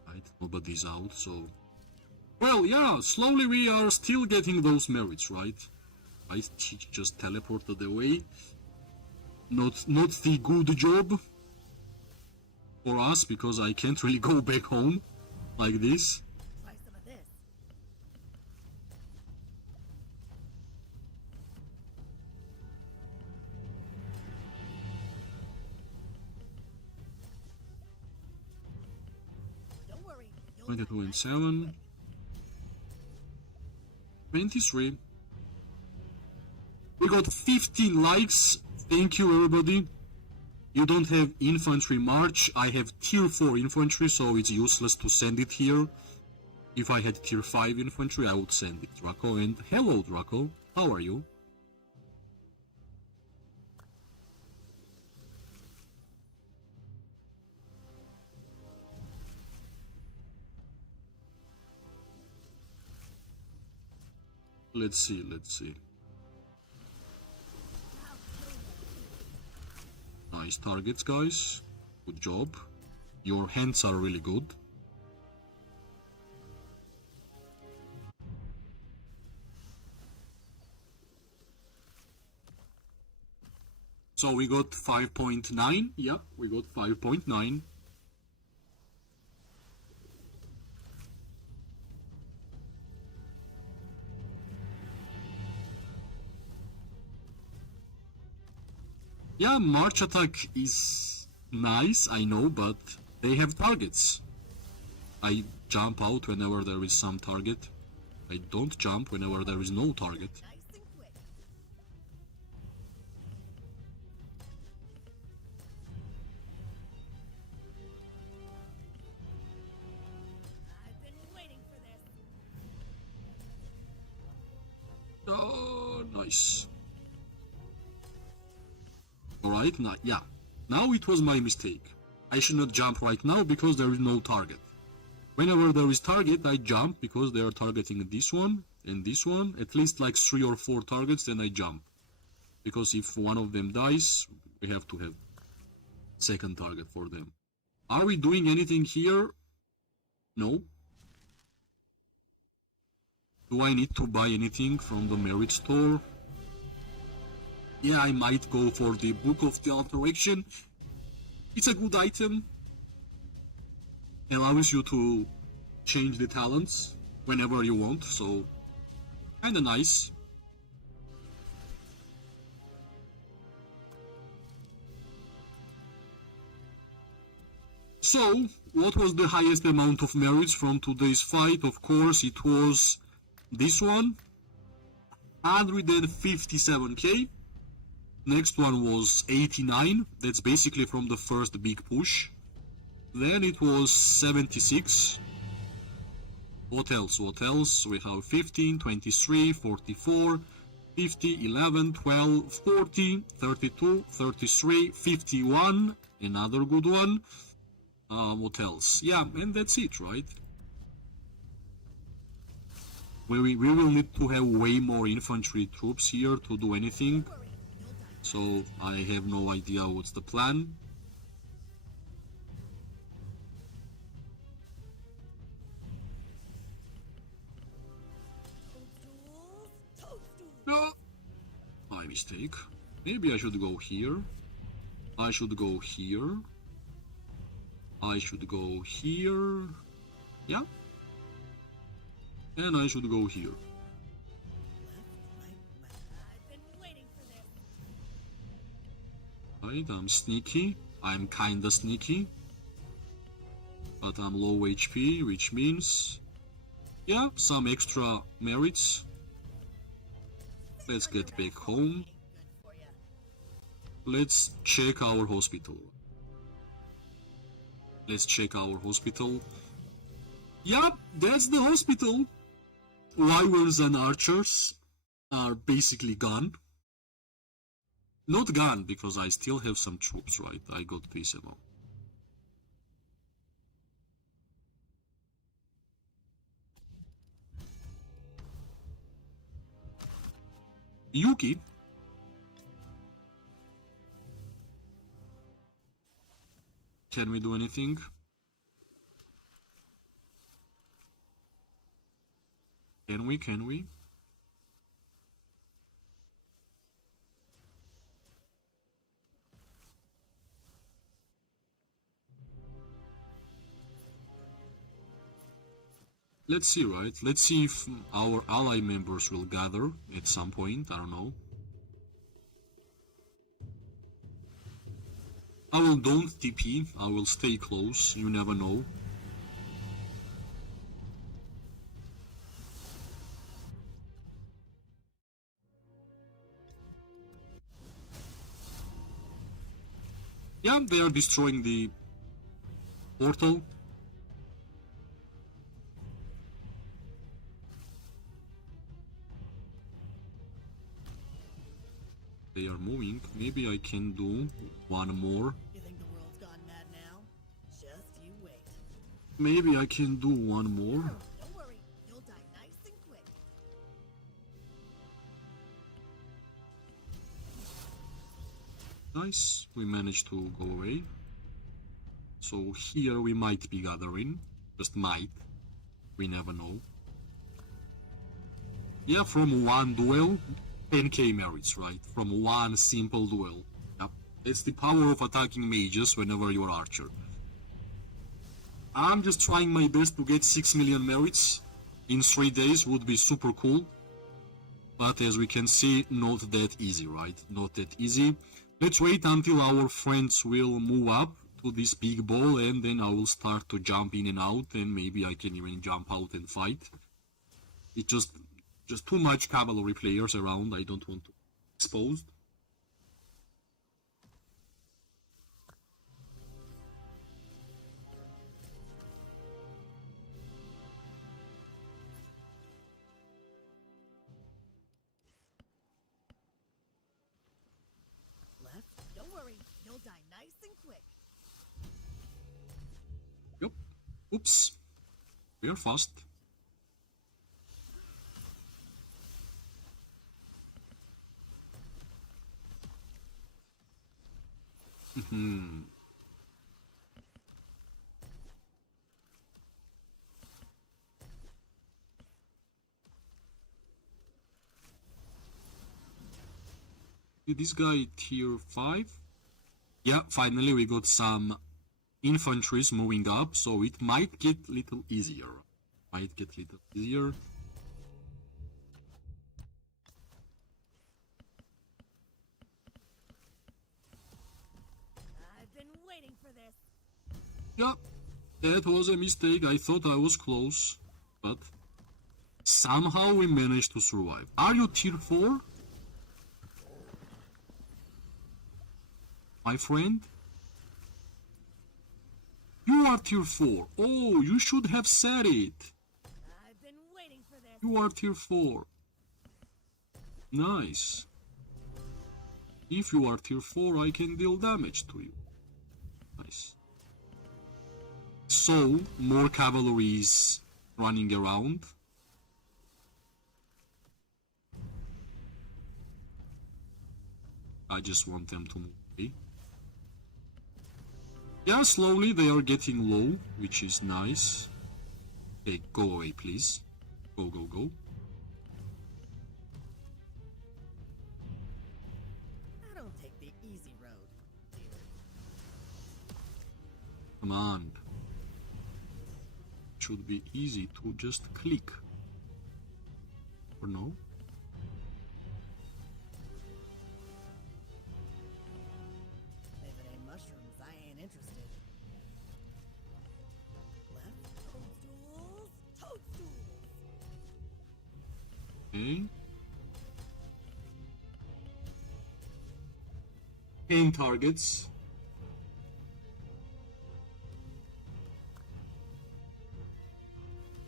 Right, nobody's out, so... Well, yeah, slowly we are still getting those merits, right? She just teleported away. Not the good job for us, because I can't really go back home like this. Try some of this. Don't worry. You'll 22 die and nice 7. quick. 23. We got 15 likes. Thank you, everybody. You don't have infantry march. I have tier 4 infantry, so it's useless to send it here. If I had tier 5 infantry, I would send it, Draco. And hello, Draco. How are you? Let's see, let's see. Nice targets, guys. Good job. Your hands are really good. So we got 5.9. Yeah, we got 5.9. Yeah, March attack is nice, I know, but they have targets. I jump out whenever there is some target. I don't jump whenever there is no target. Nice and quick. I've been waiting for this. Oh, nice. Alright, yeah. Now it was my mistake. I should not jump right now because there is no target. Whenever there is target, I jump because they are targeting this one and this one. At least like 3 or 4 targets, then I jump. Because if one of them dies, we have to have second target for them. Are we doing anything here? No. Do I need to buy anything from the merit store? Yeah, I might go for the Book of the Alteration. It's a good item. Allows you to change the talents whenever you want, so kinda nice. So, what was the highest amount of merits from today's fight? Of course, it was this one, 157k. Next one was 89, that's basically from the first big push. Then it was 76. What else? What else? We have 15, 23, 44, 50, 11, 12, 40, 32, 33, 51. Another good one. What else? Yeah, and that's it, right? We will need to have way more infantry troops here to do anything. So I have no idea what's the plan. No! My mistake. Maybe I should go here. I should go here. I should go here. Yeah. And I should go here. Right, I'm sneaky. I'm kinda sneaky. But I'm low HP, which means... yeah, some extra merits. Let's get back home. Let's check our hospital. Let's check our hospital. Yep, that's the hospital. Wyverns and archers are basically gone. Not gone, because I still have some troops, right? I got this amount. Yuki. Can we do anything? Can we? Let's see, right? Let's see if our ally members will gather at some point, I don't know. Don't TP, I will stay close, you never know. Yeah, they are destroying the portal. They are moving. Maybe I can do one more. You think the world's gone mad now? Just you wait. Maybe I can do one more. Don't worry, you'll die nice and quick. Nice, we managed to go away. So here we might be gathering. Just might. We never know. Yeah, from one duel, 10k merits, right? From one simple duel. Yep. That's the power of attacking mages whenever you're archer. I'm just trying my best to get 6 million merits in 3 days, would be super cool. But as we can see, not that easy, right? Not that easy. Let's wait until our friends will move up to this big ball, and then I will start to jump in and out, and maybe I can even jump out and fight. It's just too much cavalry players around, I don't want to expose. Left? Don't worry, you'll die nice and quick. Yep. Oops. We are fast. This guy tier 5? Yeah, finally we got some infantries moving up, so it might get a little easier. I've been waiting for this. Yeah, that was a mistake. I thought I was close, but somehow we managed to survive. Are you tier 4? My friend? You are tier 4. Oh, you should have said it. I've been waiting for this. You are tier 4. Nice. If you are tier 4, I can deal damage to you. Nice. So, more cavalry is running around. I just want them to move away. Yeah, slowly they are getting low, which is nice. Okay, go away, please. Go, go, go. I don't take the easy road, dear. Come on. Should be easy to just click. Or no? If it ain't mushrooms, I ain't interested. Left? Toadstools! Toadstools! Okay. 10 targets.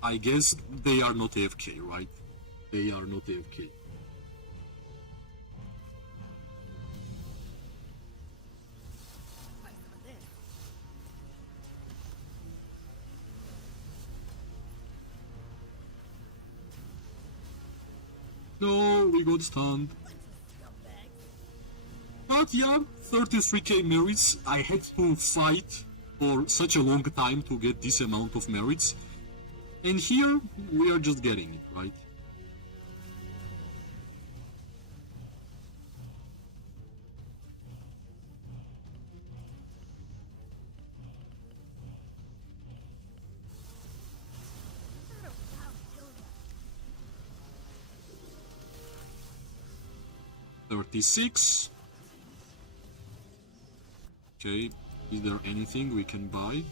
I guess they are not AFK, right? They are not AFK. Try some of this. No, we got stunned. Bunch of scumbags. But yeah, 33k merits. I had to fight for such a long time to get this amount of merits. And here, we are just getting it, right? I'll kill ya. 36. Okay, is there anything we can buy?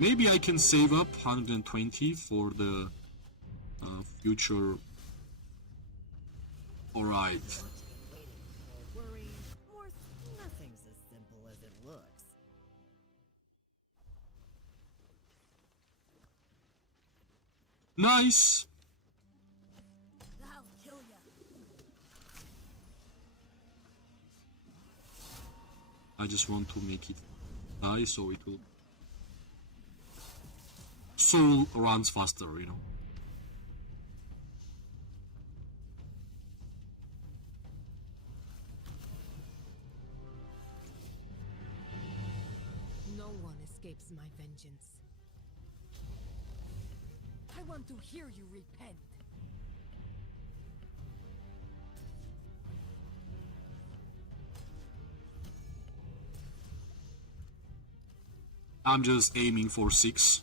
Maybe I can save up 120 for the future. Alright. Waiting, more worry, more... Nothing's as simple as it looks. Nice! I'll kill ya. I just want to make it die so it will... Soul runs faster, you know. No one escapes my vengeance. I want to hear you repent. I'm just aiming for 6.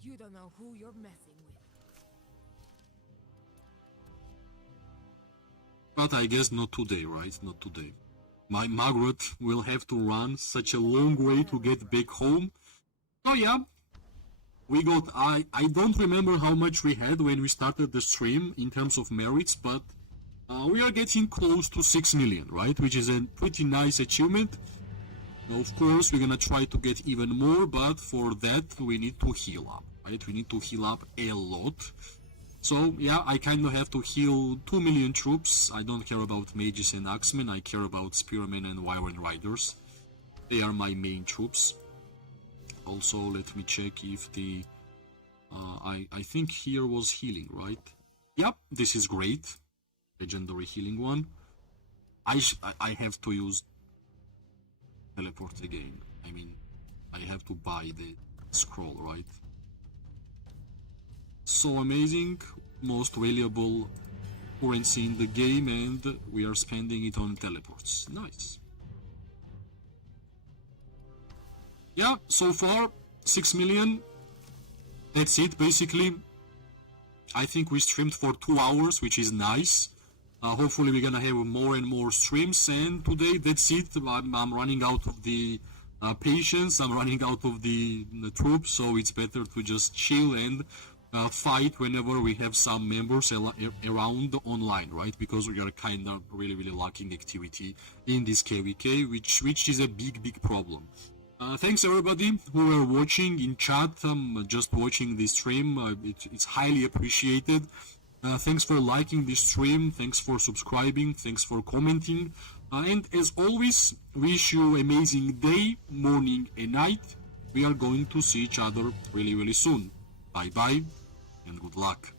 You don't know who you're messing with. But I guess not today, right? Not today. My Margaret will have to run such a long way to get back home. So yeah, we got... I don't remember how much we had when we started the stream in terms of merits, but we are getting close to 6 million, right? Which is a pretty nice achievement. Now, of course, we're gonna try to get even more, but for that we need to heal up, right? We need to heal up a lot. So, yeah, I kind of have to heal 2 million troops. I don't care about mages and axemen, I care about spearmen and wyvern riders. They are my main troops. Also, let me check if the... I think here was healing, right? Yep, this is great. Legendary healing one. I have to use teleport again. I mean, I have to buy the scroll, right? So amazing, most valuable currency in the game, and we are spending it on teleports. Nice. Yeah, so far 6 million. that's it basically. I think we streamed for 2 hours, which is nice. Hopefully we're gonna have more and more streams, and today that's it. I'm running out of the patience, I'm running out of the troops, so it's better to just chill and fight whenever we have some members around online, right? Because we are kind of really lacking activity in this KVK, which is a big problem. Thanks everybody who are watching in chat, just watching this stream, it's highly appreciated. Thanks for liking this stream, thanks for subscribing, thanks for commenting, and as always, wish you amazing day, morning and night. We are going to see each other really soon. Bye bye and good luck.